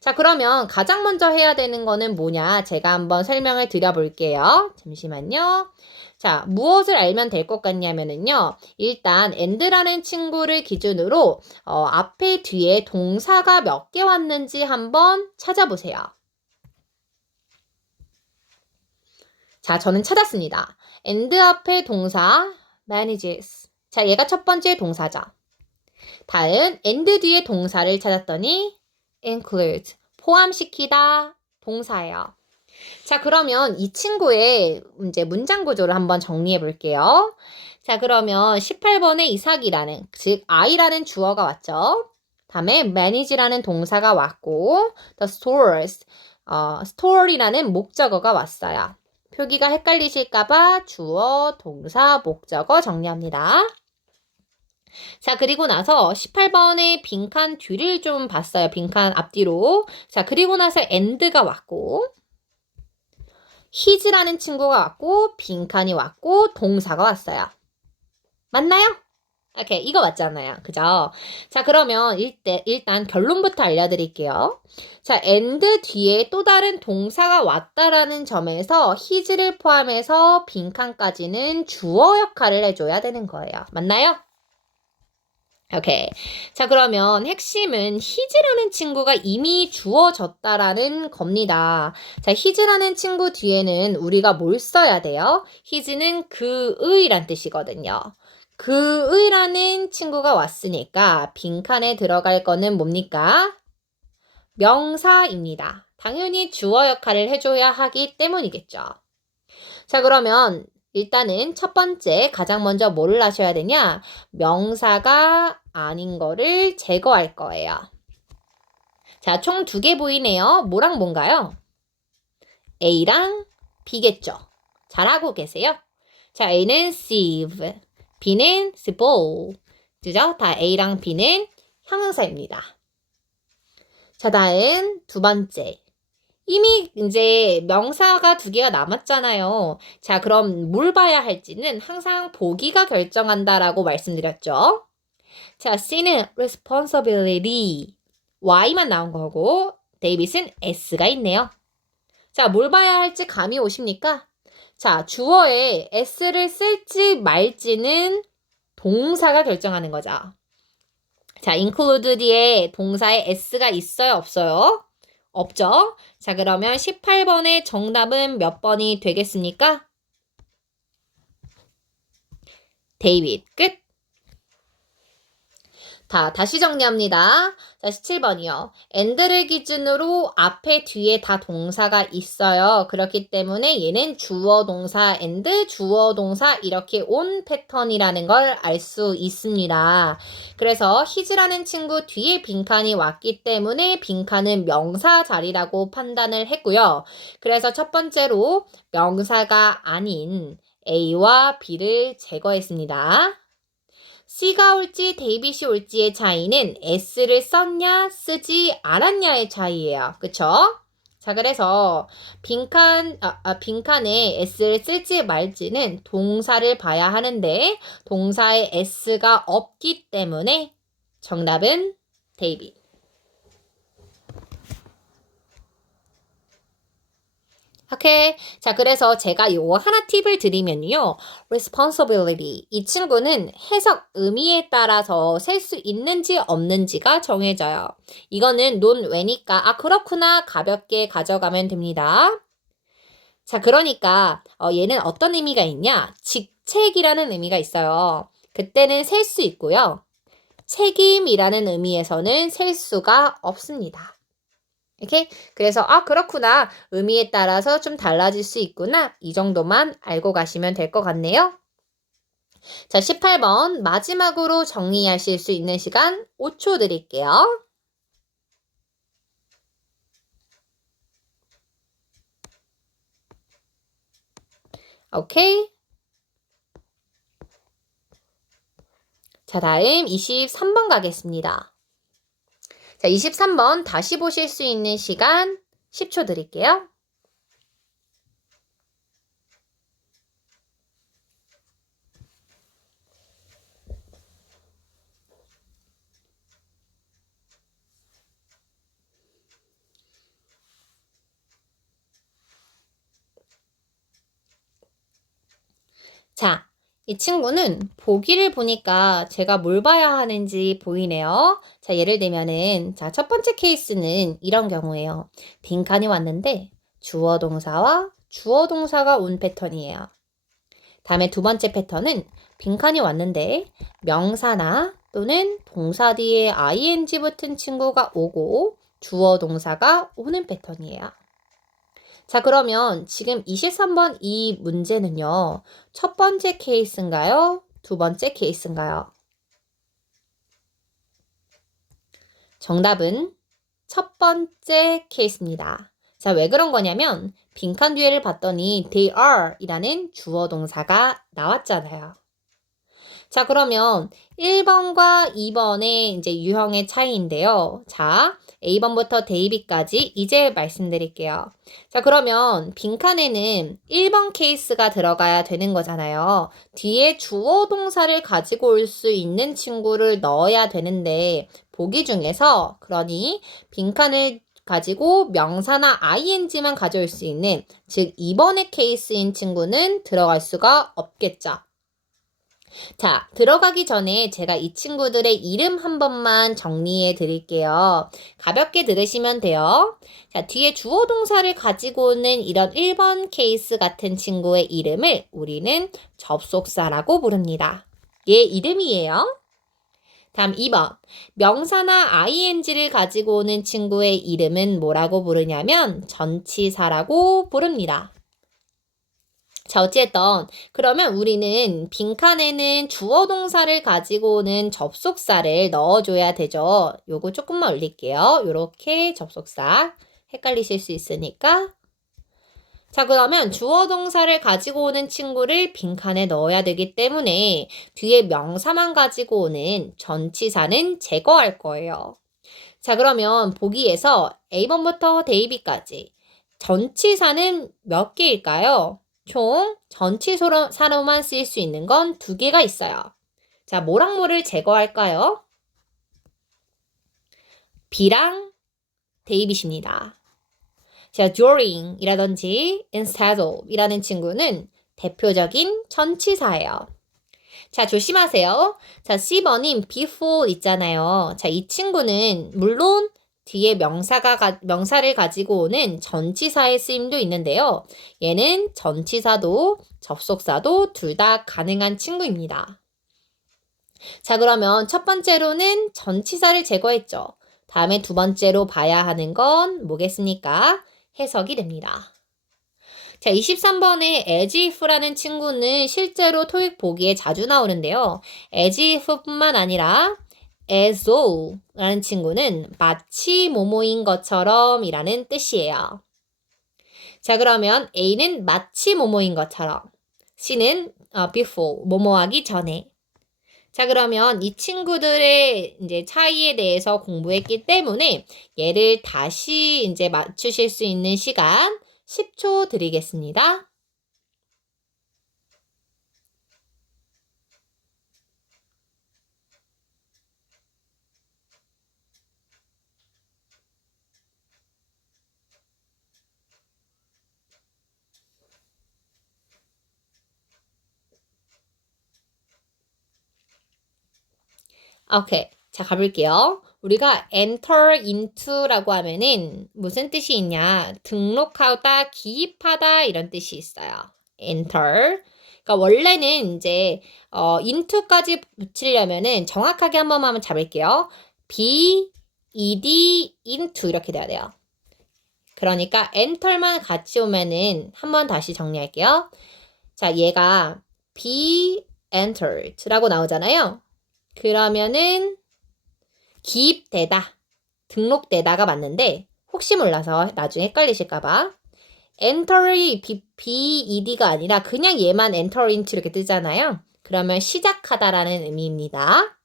자, 그러면 가장 먼저 해야 되는 거는 뭐냐? 제가 한번 설명을 드려볼게요. 잠시만요. 자, 무엇을 알면 될 것 같냐면요. 일단 and라는 친구를 기준으로 앞에 뒤에 동사가 몇 개 왔는지 한번 찾아보세요. 자, 저는 찾았습니다. and 앞에 동사 manages. 자, 얘가 첫 번째 동사죠. 다음 and 뒤에 동사를 찾았더니 include, 포함시키다 동사예요. 자, 그러면 이 친구의 이제 문장 구조를 한번 정리해 볼게요. 자, 그러면 18번에 이삭이라는, 즉 I라는 주어가 왔죠. 다음에 manage라는 동사가 왔고, the stores, store이라는 목적어가 왔어요. 표기가 헷갈리실까봐 주어, 동사, 목적어 정리합니다. 자, 그리고 나서 18번의 빈칸 뒤를 좀 봤어요. 빈칸 앞뒤로. 자, 그리고 나서 and가 왔고, his라는 친구가 왔고, 빈칸이 왔고, 동사가 왔어요. 맞나요? 오케이, 이거 맞잖아요. 그죠? 자, 그러면 일단 결론부터 알려드릴게요. 자, and 뒤에 또 다른 동사가 왔다라는 점에서 his를 포함해서 빈칸까지는 주어 역할을 해줘야 되는 거예요. 맞나요? 오케이. 자, 그러면 핵심은 his라는 친구가 이미 주어졌다라는 겁니다. 자, his라는 친구 뒤에는 우리가 뭘 써야 돼요? his는 그의란 뜻이거든요. 그의라는 친구가 왔으니까 빈칸에 들어갈 거는 뭡니까? 명사입니다. 당연히 주어 역할을 해줘야 하기 때문이겠죠. 자, 그러면 일단은 첫 번째 가장 먼저 뭐를 하셔야 되냐? 명사가 아닌 거를 제거할 거예요. 자, 총 2개 보이네요. 뭐랑 뭔가요? A랑 B겠죠. 잘하고 계세요? 자, A는 sieve, B는 sieve. 그죠? 다 A랑 B는 형용사입니다. 자, 다음 두 번째. 이미 이제 명사가 두 개가 남았잖아요. 자, 그럼 뭘 봐야 할지는 항상 보기가 결정한다라고 말씀드렸죠. 자, C는 responsibility, Y만 나온 거고, 데이빗은 S가 있네요. 자, 뭘 봐야 할지 감이 오십니까? 자, 주어에 S를 쓸지 말지는 동사가 결정하는 거죠. 자, include 뒤에 동사에 S가 있어요, 없어요? 없죠? 자, 그러면 18번의 정답은 몇 번이 되겠습니까? 데이빗, 끝. 다시 정리합니다. 자, 17번이요. and를 기준으로 앞에 뒤에 다 동사가 있어요. 그렇기 때문에 얘는 주어 동사 and 주어 동사 이렇게 온 패턴이라는 걸 알 수 있습니다. 그래서 his라는 친구 뒤에 빈칸이 왔기 때문에 빈칸은 명사 자리라고 판단을 했고요. 그래서 첫 번째로 명사가 아닌 A와 B를 제거했습니다. C가 올지 데이빗이 올지의 차이는 S를 썼냐 쓰지 않았냐의 차이예요. 그쵸? 자, 그래서 빈칸에 S를 쓸지 말지는 동사를 봐야 하는데 동사에 S가 없기 때문에 정답은 데이빗. 오케이. 자, 그래서 제가 요거 하나 팁을 드리면요. responsibility. 이 친구는 해석 의미에 따라서 셀 수 있는지 없는지가 정해져요. 이거는 논 외니까 그렇구나 가볍게 가져가면 됩니다. 자, 그러니까 얘는 어떤 의미가 있냐? 직책이라는 의미가 있어요. 그때는 셀 수 있고요. 책임이라는 의미에서는 셀 수가 없습니다. 이렇게 그래서 그렇구나 의미에 따라서 좀 달라질 수 있구나 이 정도만 알고 가시면 될 것 같네요. 자, 18번 마지막으로 정리하실 수 있는 시간 5초 드릴게요. 오케이. 자, 다음 23번 가겠습니다. 자, 23번 다시 보실 수 있는 시간 10초 드릴게요. 자, 이 친구는 보기를 보니까 제가 뭘 봐야 하는지 보이네요. 자, 예를 들면은, 자, 첫 번째 케이스는 이런 경우예요. 빈칸이 왔는데, 주어 동사와 주어 동사가 온 패턴이에요. 다음에 두 번째 패턴은 빈칸이 왔는데, 명사나 또는 동사 뒤에 ing 붙은 친구가 오고, 주어 동사가 오는 패턴이에요. 자, 그러면 지금 23번 이 문제는요. 첫 번째 케이스인가요? 두 번째 케이스인가요? 정답은 첫 번째 케이스입니다. 자, 왜 그런 거냐면 빈칸 뒤에를 봤더니 they are 이라는 주어 동사가 나왔잖아요. 자, 그러면 1번과 2번의 이제 유형의 차이인데요. 자, A번부터 데이빗까지 이제 말씀드릴게요. 자, 그러면 빈칸에는 1번 케이스가 들어가야 되는 거잖아요. 뒤에 주어 동사를 가지고 올 수 있는 친구를 넣어야 되는데 보기 중에서 그러니 빈칸을 가지고 명사나 ing만 가져올 수 있는 즉 2번의 케이스인 친구는 들어갈 수가 없겠죠. 자, 들어가기 전에 제가 이 친구들의 이름 한 번만 정리해 드릴게요. 가볍게 들으시면 돼요. 자, 뒤에 주어 동사를 가지고 오는 이런 1번 케이스 같은 친구의 이름을 우리는 접속사라고 부릅니다. 얘 이름이에요. 다음 2번. 명사나 ing를 가지고 오는 친구의 이름은 뭐라고 부르냐면 전치사라고 부릅니다. 자, 어쨌든 그러면 우리는 빈칸에는 주어 동사를 가지고 오는 접속사를 넣어줘야 되죠. 요거 조금만 올릴게요. 요렇게 접속사 헷갈리실 수 있으니까. 자, 그러면 주어 동사를 가지고 오는 친구를 빈칸에 넣어야 되기 때문에 뒤에 명사만 가지고 오는 전치사는 제거할 거예요. 자, 그러면 보기에서 A번부터 데이빗까지 전치사는 몇 개일까요? 총 전치사로만 쓰일 수 있는 건 2개가 있어요. 자, 뭐랑 뭐를 제거할까요? B랑 데이빗입니다. 자, during 이라든지 instead of 이라는 친구는 대표적인 전치사예요. 자, 조심하세요. 자, 10번인 before 있잖아요. 자, 이 친구는 물론 뒤에 명사를 가지고 오는 전치사의 쓰임도 있는데요. 얘는 전치사도 접속사도 둘 다 가능한 친구입니다. 자, 그러면 첫 번째로는 전치사를 제거했죠. 다음에 두 번째로 봐야 하는 건 뭐겠습니까? 해석이 됩니다. 자, 23번의 as if라는 친구는 실제로 토익 보기에 자주 나오는데요. as if뿐만 아니라 as though 라는 친구는 마치 뭐뭐인 것처럼 이라는 뜻이에요. 자, 그러면 A는 마치 뭐뭐인 것처럼, C는 before, 뭐뭐하기 전에. 자, 그러면 이 친구들의 이제 차이에 대해서 공부했기 때문에 얘를 다시 이제 맞추실 수 있는 시간 10초 드리겠습니다. 오케이. 자, 가볼게요. 우리가 enter into라고 하면은 무슨 뜻이 있냐? 등록하다, 기입하다 이런 뜻이 있어요. enter. 그러니까 원래는 이제 into까지 붙이려면은 정확하게 한 번만 잡을게요. be, ed, into 이렇게 돼야 돼요. 그러니까 enter만 같이 오면은 한 번 다시 정리할게요. 자, 얘가 be entered라고 나오잖아요. 그러면은 기입되다, 등록되다가 맞는데 혹시 몰라서 나중에 헷갈리실까봐 enter이 bed가 아니라 그냥 얘만 enter into 이렇게 뜨잖아요. 그러면 시작하다라는 의미입니다.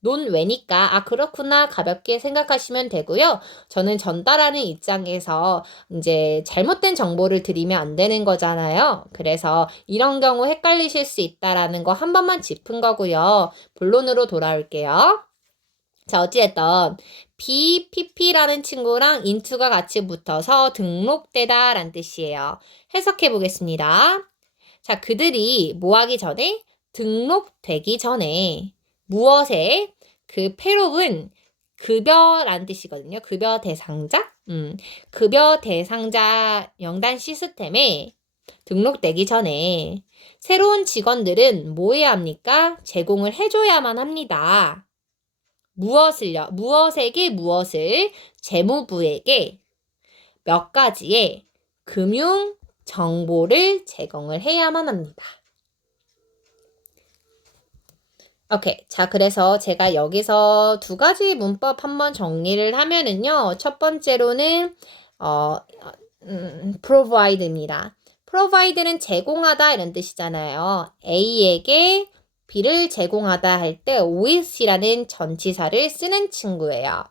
논외니까 그렇구나 가볍게 생각하시면 되고요. 저는 전달하는 입장에서 이제 잘못된 정보를 드리면 안 되는 거잖아요. 그래서 이런 경우 헷갈리실 수 있다라는 거 한 번만 짚은 거고요. 본론으로 돌아올게요. 자, 어찌됐든 BPP라는 친구랑 into가 같이 붙어서 등록되다 라는 뜻이에요. 해석해 보겠습니다. 자, 그들이 뭐 하기 전에? 등록되기 전에 무엇에? 그 패롭은 급여라는 뜻이거든요. 급여 대상자? 급여 대상자 명단 시스템에 등록되기 전에 새로운 직원들은 뭐 해야 합니까? 제공을 해줘야만 합니다. 무엇을요? 무엇에게 무엇을? 재무부에게 몇 가지의 금융 정보를 제공을 해야만 합니다. 오케이. 자, 그래서 제가 여기서 2가지 문법 한번 정리를 하면은요. 첫 번째로는 provide입니다. provide는 제공하다 이런 뜻이잖아요. A에게 B를 제공하다 할 때 with이라는 전치사를 쓰는 친구예요.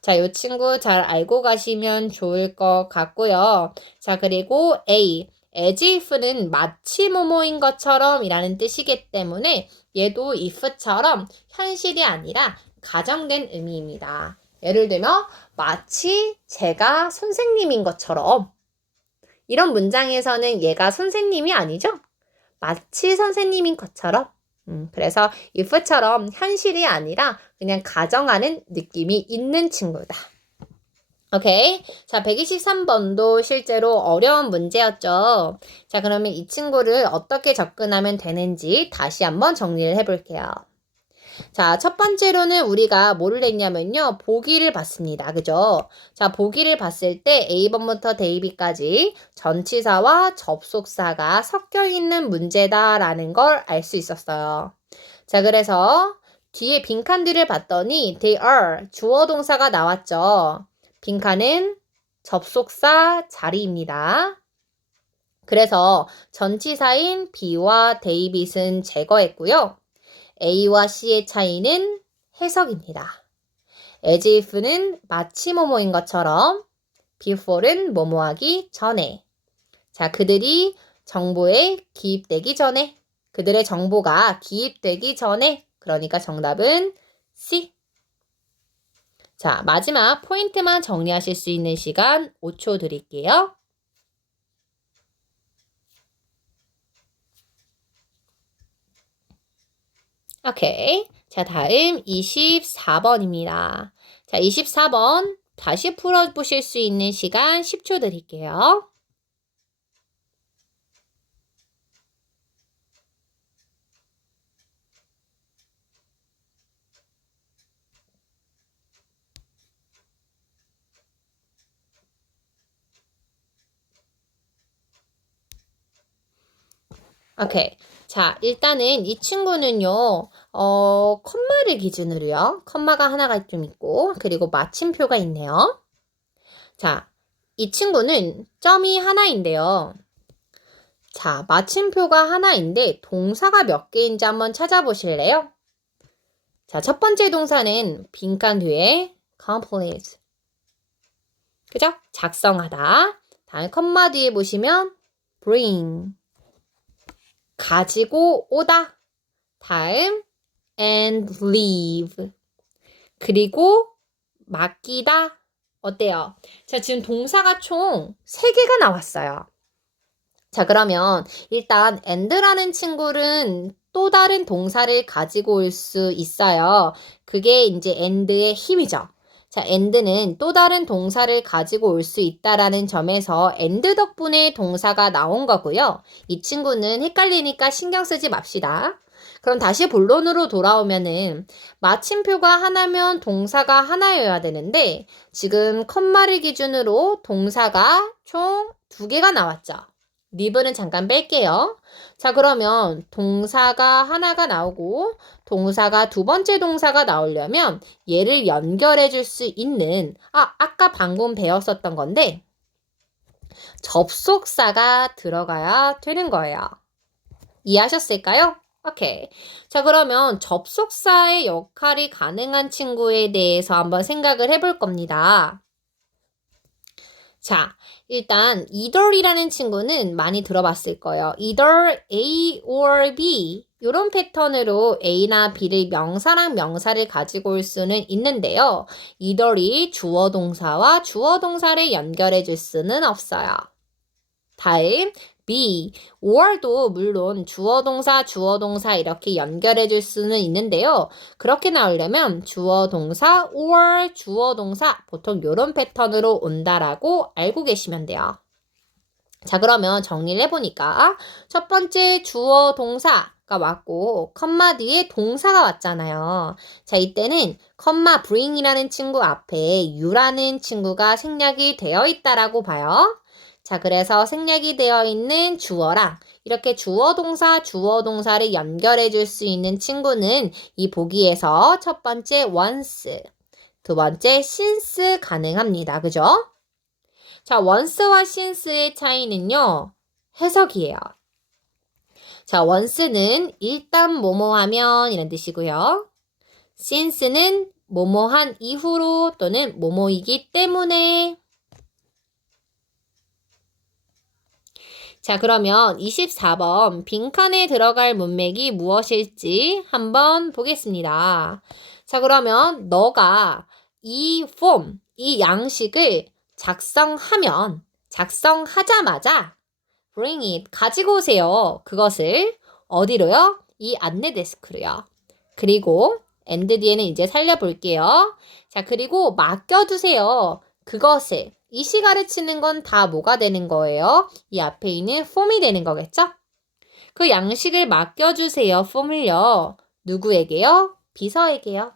자, 이 친구 잘 알고 가시면 좋을 것 같고요. 자, 그리고 A, as if는 마치 뭐뭐인 것처럼 이라는 뜻이기 때문에 얘도 if처럼 현실이 아니라 가정된 의미입니다. 예를 들면 마치 제가 선생님인 것처럼 이런 문장에서는 얘가 선생님이 아니죠? 마치 선생님인 것처럼 그래서 if처럼 현실이 아니라 그냥 가정하는 느낌이 있는 친구다. 오케이. 자, 123번도 실제로 어려운 문제였죠. 자, 그러면 이 친구를 어떻게 접근하면 되는지 다시 한번 정리를 해볼게요. 자, 첫 번째로는 우리가 뭐를 했냐면요. 보기를 봤습니다. 그죠? 자, 보기를 봤을 때 A번부터 데이비까지 전치사와 접속사가 섞여 있는 문제다라는 걸 알 수 있었어요. 자, 그래서 뒤에 빈칸들을 봤더니 they are 주어 동사가 나왔죠. 빈칸은 접속사 자리입니다. 그래서 전치사인 B와 데이빗은 제거했고요. A와 C의 차이는 해석입니다. as if는 마치 뭐뭐인 것처럼, before는 뭐뭐하기 전에. 자, 그들이 정보에 기입되기 전에. 그들의 정보가 기입되기 전에. 그러니까 정답은 C. 자, 마지막 포인트만 정리하실 수 있는 시간 5초 드릴게요. 오케이. 자, 다음 24번입니다. 자, 24번 다시 풀어보실 수 있는 시간 10초 드릴게요. 오케이. 자, 일단은 이 친구는요, 컴마를 기준으로요. 컴마가 하나가 좀 있고, 그리고 마침표가 있네요. 자, 이 친구는 점이 하나인데요. 자, 마침표가 하나인데 동사가 몇 개인지 한번 찾아보실래요? 자, 첫 번째 동사는 빈칸 뒤에 complete. 그죠? 작성하다. 다음 컴마 뒤에 보시면 bring. 가지고 오다. 다음 and leave. 그리고 맡기다. 어때요? 자, 지금 동사가 총 3개가 나왔어요. 자, 그러면 일단 and라는 친구는 또 다른 동사를 가지고 올 수 있어요. 그게 이제 and의 힘이죠. 자, and는 또 다른 동사를 가지고 올 수 있다라는 점에서 and 덕분에 동사가 나온 거고요. 이 친구는 헷갈리니까 신경 쓰지 맙시다. 그럼 다시 본론으로 돌아오면은 마침표가 하나면 동사가 하나여야 되는데 지금 컴마를 기준으로 동사가 총 2개가 나왔죠. 리브는 잠깐 뺄게요. 자, 그러면 동사가 하나가 나오고 동사가 두 번째 동사가 나오려면 얘를 연결해 줄 수 있는 아까 방금 배웠었던 건데 접속사가 들어가야 되는 거예요. 이해하셨을까요? 오케이. 자, 그러면 접속사의 역할이 가능한 친구에 대해서 한번 생각을 해볼 겁니다. 자, 일단 either이라는 친구는 많이 들어봤을 거예요. either A or B 이런 패턴으로 A나 B를 명사랑 명사를 가지고 올 수는 있는데요. either이 주어 동사와 주어 동사를 연결해 줄 수는 없어요. 다음 B, or도 물론 주어 동사 이렇게 연결해 줄 수는 있는데요. 그렇게 나오려면 주어 동사 or 주어 동사 보통 이런 패턴으로 온다라고 알고 계시면 돼요. 자, 그러면 정리를 해보니까 첫 번째 주어 동사가 왔고 컴마 뒤에 동사가 왔잖아요. 자, 이때는 컴마 bring이라는 친구 앞에 you라는 친구가 생략이 되어 있다라고 봐요. 자, 그래서 생략이 되어 있는 주어랑 이렇게 주어 동사를 연결해 줄 수 있는 친구는 이 보기에서 첫 번째 once, 두 번째 since 가능합니다. 그죠? 자, once와 since의 차이는요, 해석이에요. 자, once는 일단 뭐뭐 하면 이런 뜻이고요. since는 뭐뭐 한 이후로 또는 뭐뭐이기 때문에. 자, 그러면 24번 빈칸에 들어갈 문맥이 무엇일지 한번 보겠습니다. 자, 그러면 너가 이 폼, 이 양식을 작성하자마자 bring it, 가지고 오세요. 그것을 어디로요? 이 안내 데스크로요. 그리고 and 뒤에는 이제 살려볼게요. 자, 그리고 맡겨두세요. 그것을. 이 시 가르치는 건 다 뭐가 되는 거예요? 이 앞에 있는 폼이 되는 거겠죠? 그 양식을 맡겨주세요. 폼을요. 누구에게요? 비서에게요.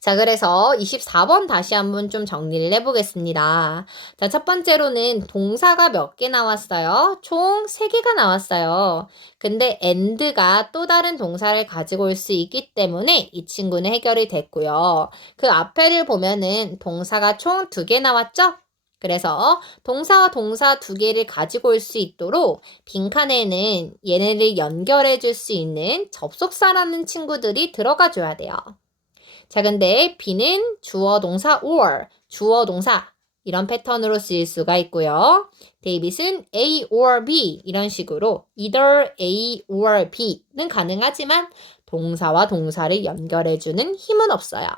자, 그래서 24번 다시 한번 좀 정리를 해보겠습니다. 자, 첫 번째로는 동사가 몇 개 나왔어요? 총 3개가 나왔어요. 근데 and가 또 다른 동사를 가지고 올 수 있기 때문에 이 친구는 해결이 됐고요. 그 앞에를 보면은 동사가 총 2개 나왔죠? 그래서 동사와 동사 2개를 가지고 올 수 있도록 빈칸에는 얘네를 연결해 줄 수 있는 접속사라는 친구들이 들어가 줘야 돼요. 자, 근데 B는 주어 동사 or, 주어 동사 이런 패턴으로 쓰일 수가 있고요. 데이빗은 A or B 이런 식으로 either A or B는 가능하지만 동사와 동사를 연결해주는 힘은 없어요.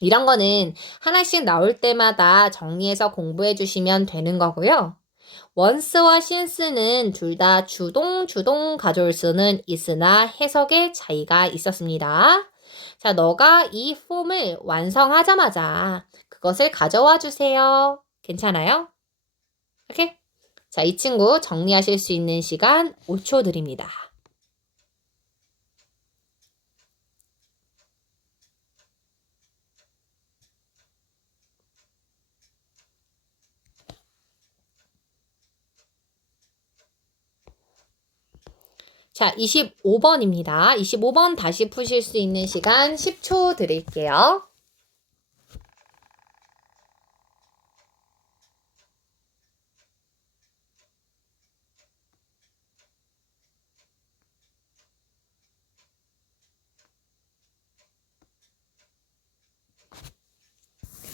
이런 거는 하나씩 나올 때마다 정리해서 공부해 주시면 되는 거고요. once와 since는 둘 다 주동 가져올 수는 있으나 해석의 차이가 있었습니다. 자, 너가 이 폼을 완성하자마자 그것을 가져와 주세요. 괜찮아요? 오케이? 자, 이 친구 정리하실 수 있는 시간 5초 드립니다. 자, 25번입니다. 25번 다시 푸실 수 있는 시간 10초 드릴게요.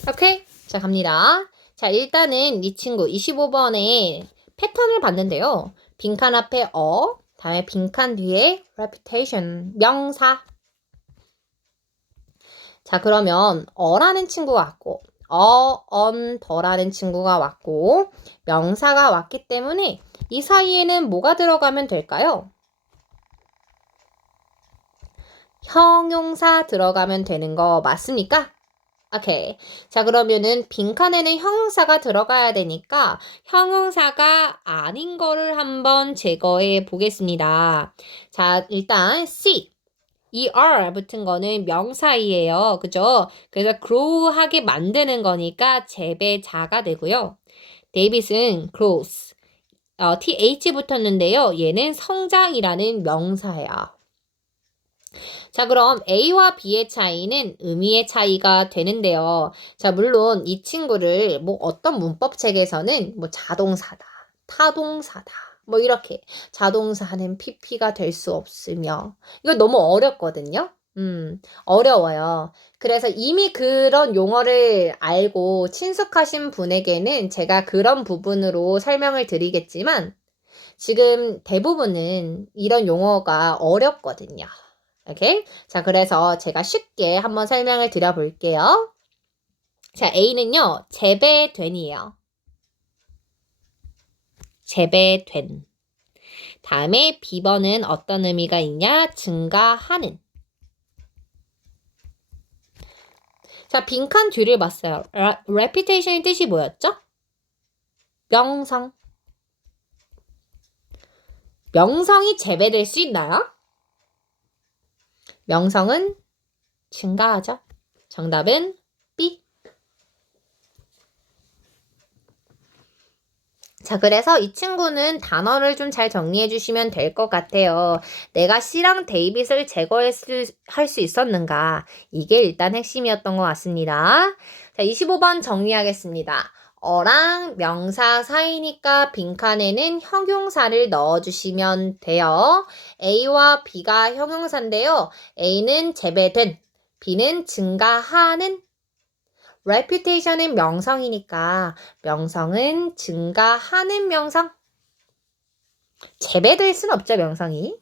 오케이? 자, 갑니다. 자, 일단은 이 친구 25번에 패턴을 봤는데요. 빈칸 앞에 다음에 빈칸 뒤에 reputation, 명사. 자, 그러면 어라는 친구가 왔고 더라는 친구가 왔고 명사가 왔기 때문에 이 사이에는 뭐가 들어가면 될까요? 형용사 들어가면 되는 거 맞습니까? 오케이. 자, 그러면은 빈칸에는 형용사가 들어가야 되니까 형용사가 아닌 거를 한번 제거해 보겠습니다. 자, 일단 C, ER 붙은 거는 명사이에요. 그죠? 그래서 grow하게 만드는 거니까 재배자가 되고요. 데이빗은 grows, TH 붙었는데요. 얘는 성장이라는 명사예요. 자, 그럼 A와 B의 차이는 의미의 차이가 되는데요. 자, 물론 이 친구를 뭐 어떤 문법 책에서는 뭐 자동사다, 타동사다, 뭐 이렇게 자동사는 PP가 될 수 없으며 이거 너무 어렵거든요. 어려워요. 그래서 이미 그런 용어를 알고 친숙하신 분에게는 제가 그런 부분으로 설명을 드리겠지만 지금 대부분은 이런 용어가 어렵거든요. 오케이? 자, 그래서 제가 쉽게 한번 설명을 드려볼게요. 자, A는요, 재배된이에요. 재배된. 다음에 B번은 어떤 의미가 있냐? 증가하는. 자, 빈칸 뒤를 봤어요. reputation의 뜻이 뭐였죠? 명성. 명성이 재배될 수 있나요? 명성은 증가하죠. 정답은 B. 자, 그래서 이 친구는 단어를 좀 잘 정리해 주시면 될 것 같아요. 내가 C랑 데이빗을 할 수 있었는가? 이게 일단 핵심이었던 것 같습니다. 자, 25번 정리하겠습니다. 어랑 명사 사이니까 빈칸에는 형용사를 넣어주시면 돼요. A와 B가 형용사인데요. A는 재배된, B는 증가하는, reputation은 명성이니까 명성은 증가하는 명성. 재배될 순 없죠, 명성이.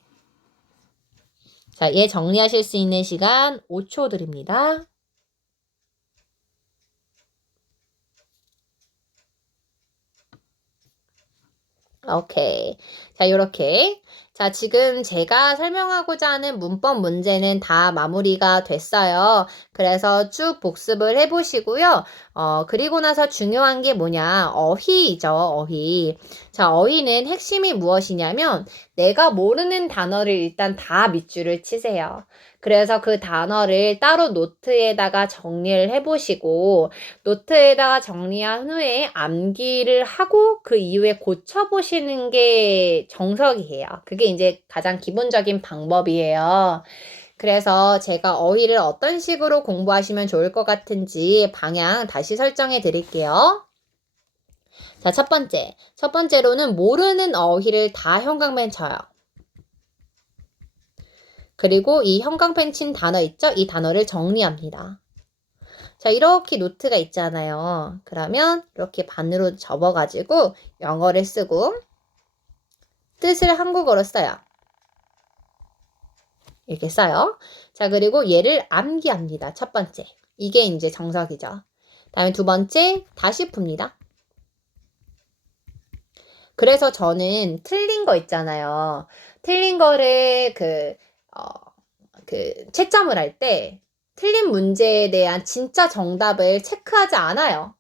자, 얘 정리하실 수 있는 시간 5초 드립니다. 오케이. 자, 요렇게. 자, 지금 제가 설명하고자 하는 문법 문제는 다 마무리가 됐어요. 그래서 쭉 복습을 해보시고요. 그리고 나서 중요한 게 뭐냐? 어휘죠, 어휘. 자, 어휘는 핵심이 무엇이냐면 내가 모르는 단어를 일단 다 밑줄을 치세요. 그래서 그 단어를 따로 노트에다가 정리를 해보시고 노트에다가 정리한 후에 암기를 하고 그 이후에 고쳐보시는 게 정석이에요. 그게 이제 가장 기본적인 방법이에요. 그래서 제가 어휘를 어떤 식으로 공부하시면 좋을 것 같은지 방향 다시 설정해 드릴게요. 자, 첫 번째로는 모르는 어휘를 다 형광펜 쳐요. 그리고 이 형광펜 친 단어 있죠? 이 단어를 정리합니다. 자, 이렇게 노트가 있잖아요. 그러면 이렇게 반으로 접어가지고 영어를 쓰고 뜻을 한국어로 써요. 이렇게 써요. 자, 그리고 얘를 암기합니다. 첫 번째. 이게 이제 정석이죠. 다음에 두 번째, 다시 풉니다. 그래서 저는 틀린 거 있잖아요. 틀린 거를 채점을 할 때 틀린 문제에 대한 진짜 정답을 체크하지 않아요.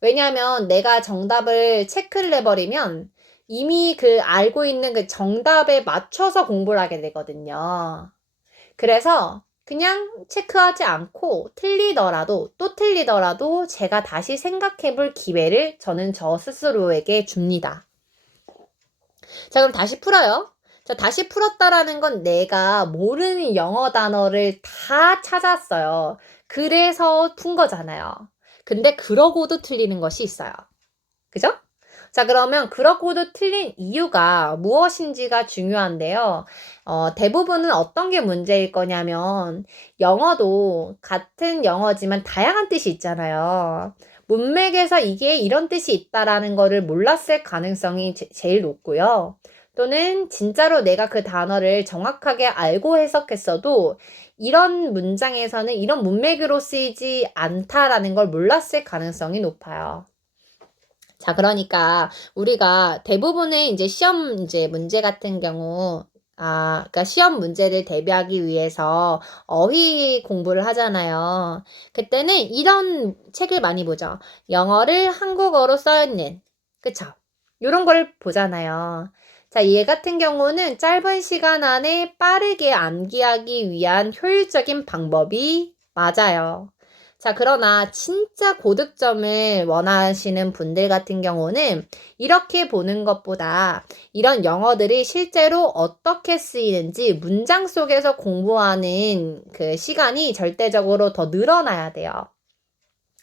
왜냐하면 내가 정답을 체크를 해버리면 이미 알고 있는 그 정답에 맞춰서 공부를 하게 되거든요. 그래서 그냥 체크하지 않고 또 틀리더라도 제가 다시 생각해 볼 기회를 저는 저 스스로에게 줍니다. 자, 그럼 다시 풀어요. 자, 다시 풀었다라는 건 내가 모르는 영어 단어를 다 찾았어요. 그래서 푼 거잖아요. 근데 그러고도 틀리는 것이 있어요. 그죠? 자, 그러면 그러고도 틀린 이유가 무엇인지가 중요한데요. 대부분은 어떤 게 문제일 거냐면, 영어도 같은 영어지만 다양한 뜻이 있잖아요. 문맥에서 이게 이런 뜻이 있다라는 거를 몰랐을 가능성이 제일 높고요. 또는 진짜로 내가 그 단어를 정확하게 알고 해석했어도 이런 문장에서는 이런 문맥으로 쓰이지 않다라는 걸 몰랐을 가능성이 높아요. 자, 그러니까 우리가 대부분의 이제 시험 문제 같은 경우, 그러니까 시험 문제를 대비하기 위해서 어휘 공부를 하잖아요. 그때는 이런 책을 많이 보죠. 영어를 한국어로 써있는, 그쵸? 요런 걸 보잖아요. 자, 얘 같은 경우는 짧은 시간 안에 빠르게 암기하기 위한 효율적인 방법이 맞아요. 자, 그러나 진짜 고득점을 원하시는 분들 같은 경우는 이렇게 보는 것보다 이런 영어들이 실제로 어떻게 쓰이는지 문장 속에서 공부하는 그 시간이 절대적으로 더 늘어나야 돼요.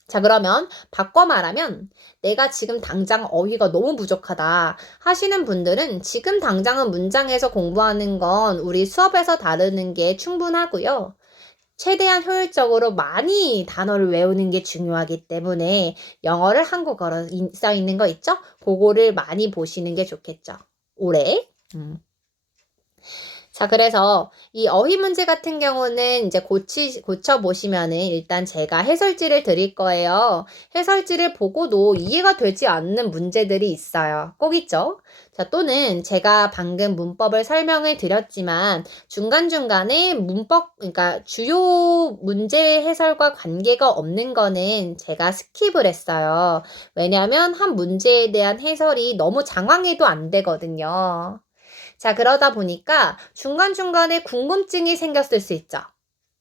자, 그러면 바꿔 말하면 내가 지금 당장 어휘가 너무 부족하다 하시는 분들은 지금 당장은 문장에서 공부하는 건 우리 수업에서 다루는 게 충분하고요. 최대한 효율적으로 많이 단어를 외우는 게 중요하기 때문에 영어를 한국어로 써 있는 거 있죠? 그거를 많이 보시는 게 좋겠죠. 올해. 자, 그래서 이 어휘 문제 같은 경우는 이제 고쳐보시면은 일단 제가 해설지를 드릴 거예요. 해설지를 보고도 이해가 되지 않는 문제들이 있어요. 꼭 있죠? 자, 또는 제가 방금 문법을 설명을 드렸지만 중간중간에 그러니까 주요 문제 해설과 관계가 없는 거는 제가 스킵을 했어요. 왜냐하면 한 문제에 대한 해설이 너무 장황해도 안 되거든요. 자, 그러다 보니까 중간중간에 궁금증이 생겼을 수 있죠.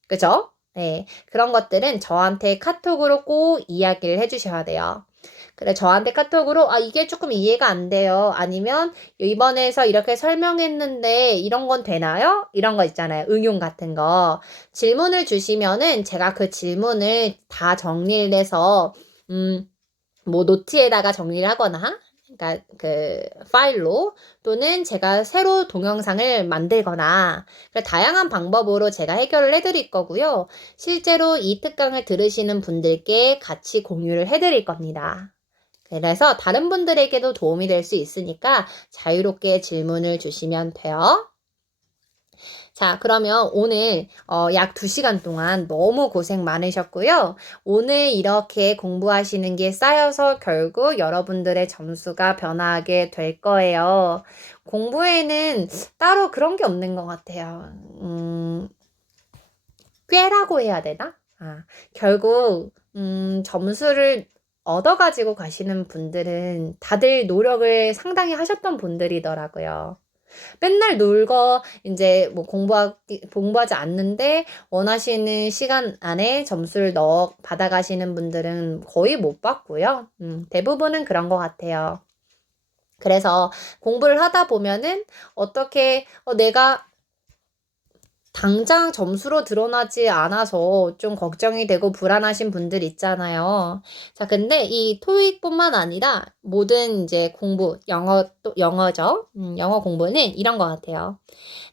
그죠? 네. 그런 것들은 저한테 카톡으로 꼭 이야기를 해주셔야 돼요. 그래, 저한테 카톡으로, 이게 조금 이해가 안 돼요. 아니면, 이번에서 이렇게 설명했는데, 이런 건 되나요? 이런 거 있잖아요. 응용 같은 거. 질문을 주시면은, 제가 그 질문을 다 정리를 해서, 노트에다가 정리를 하거나, 그러니까 파일로 또는 제가 새로 동영상을 만들거나 다양한 방법으로 제가 해결을 해드릴 거고요. 실제로 이 특강을 들으시는 분들께 같이 공유를 해드릴 겁니다. 그래서 다른 분들에게도 도움이 될 수 있으니까 자유롭게 질문을 주시면 돼요. 자, 그러면 오늘 약 2시간 동안 너무 고생 많으셨고요. 오늘 이렇게 공부하시는 게 쌓여서 결국 여러분들의 점수가 변화하게 될 거예요. 공부에는 따로 그런 게 없는 것 같아요. 꾀라고 해야 되나? 결국 점수를 얻어가지고 가시는 분들은 다들 노력을 상당히 하셨던 분들이더라고요. 맨날 놀고 이제 공부하지 않는데 원하시는 시간 안에 점수를 받아가시는 분들은 거의 못 봤고요. 대부분은 그런 것 같아요. 그래서 공부를 하다 보면은 어떻게 내가 당장 점수로 드러나지 않아서 좀 걱정이 되고 불안하신 분들 있잖아요. 자, 근데 이 토익뿐만 아니라 모든 이제 공부, 영어죠. 영어 공부는 이런 것 같아요.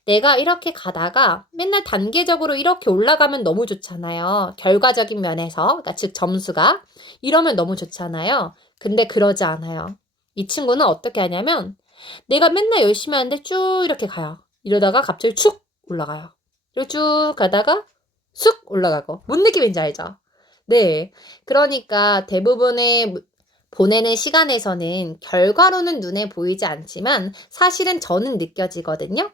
내가 이렇게 가다가 맨날 단계적으로 이렇게 올라가면 너무 좋잖아요. 결과적인 면에서, 그러니까 즉 점수가 이러면 너무 좋잖아요. 근데 그러지 않아요. 이 친구는 어떻게 하냐면 내가 맨날 열심히 하는데 쭉 이렇게 가요. 이러다가 갑자기 축 올라가요. 그리고 쭉 가다가 쑥 올라가고. 뭔 느낌인지 알죠? 네. 그러니까 대부분의 보내는 시간에서는 결과로는 눈에 보이지 않지만 사실은 저는 느껴지거든요.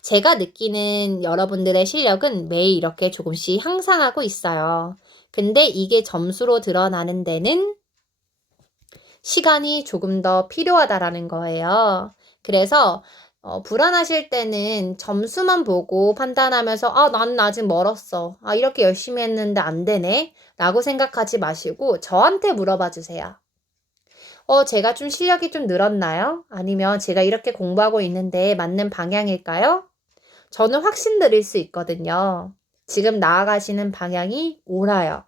제가 느끼는 여러분들의 실력은 매일 이렇게 조금씩 향상하고 있어요. 근데 이게 점수로 드러나는 데는 시간이 조금 더 필요하다라는 거예요. 그래서 불안하실 때는 점수만 보고 판단하면서 나는 아직 멀었어. 이렇게 열심히 했는데 안 되네. 라고 생각하지 마시고 저한테 물어봐 주세요. 제가 좀 실력이 좀 늘었나요? 아니면 제가 이렇게 공부하고 있는데 맞는 방향일까요? 저는 확신 드릴 수 있거든요. 지금 나아가시는 방향이 옳아요.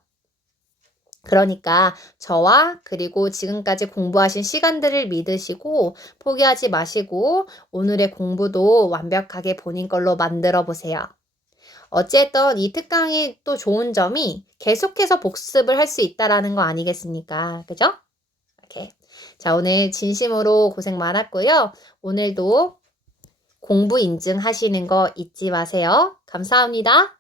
그러니까 저와 그리고 지금까지 공부하신 시간들을 믿으시고 포기하지 마시고 오늘의 공부도 완벽하게 본인 걸로 만들어 보세요. 어쨌든 이 특강이 또 좋은 점이 계속해서 복습을 할 수 있다라는 거 아니겠습니까? 그죠? 이렇게. 자, 오늘 진심으로 고생 많았고요. 오늘도 공부 인증하시는 거 잊지 마세요. 감사합니다.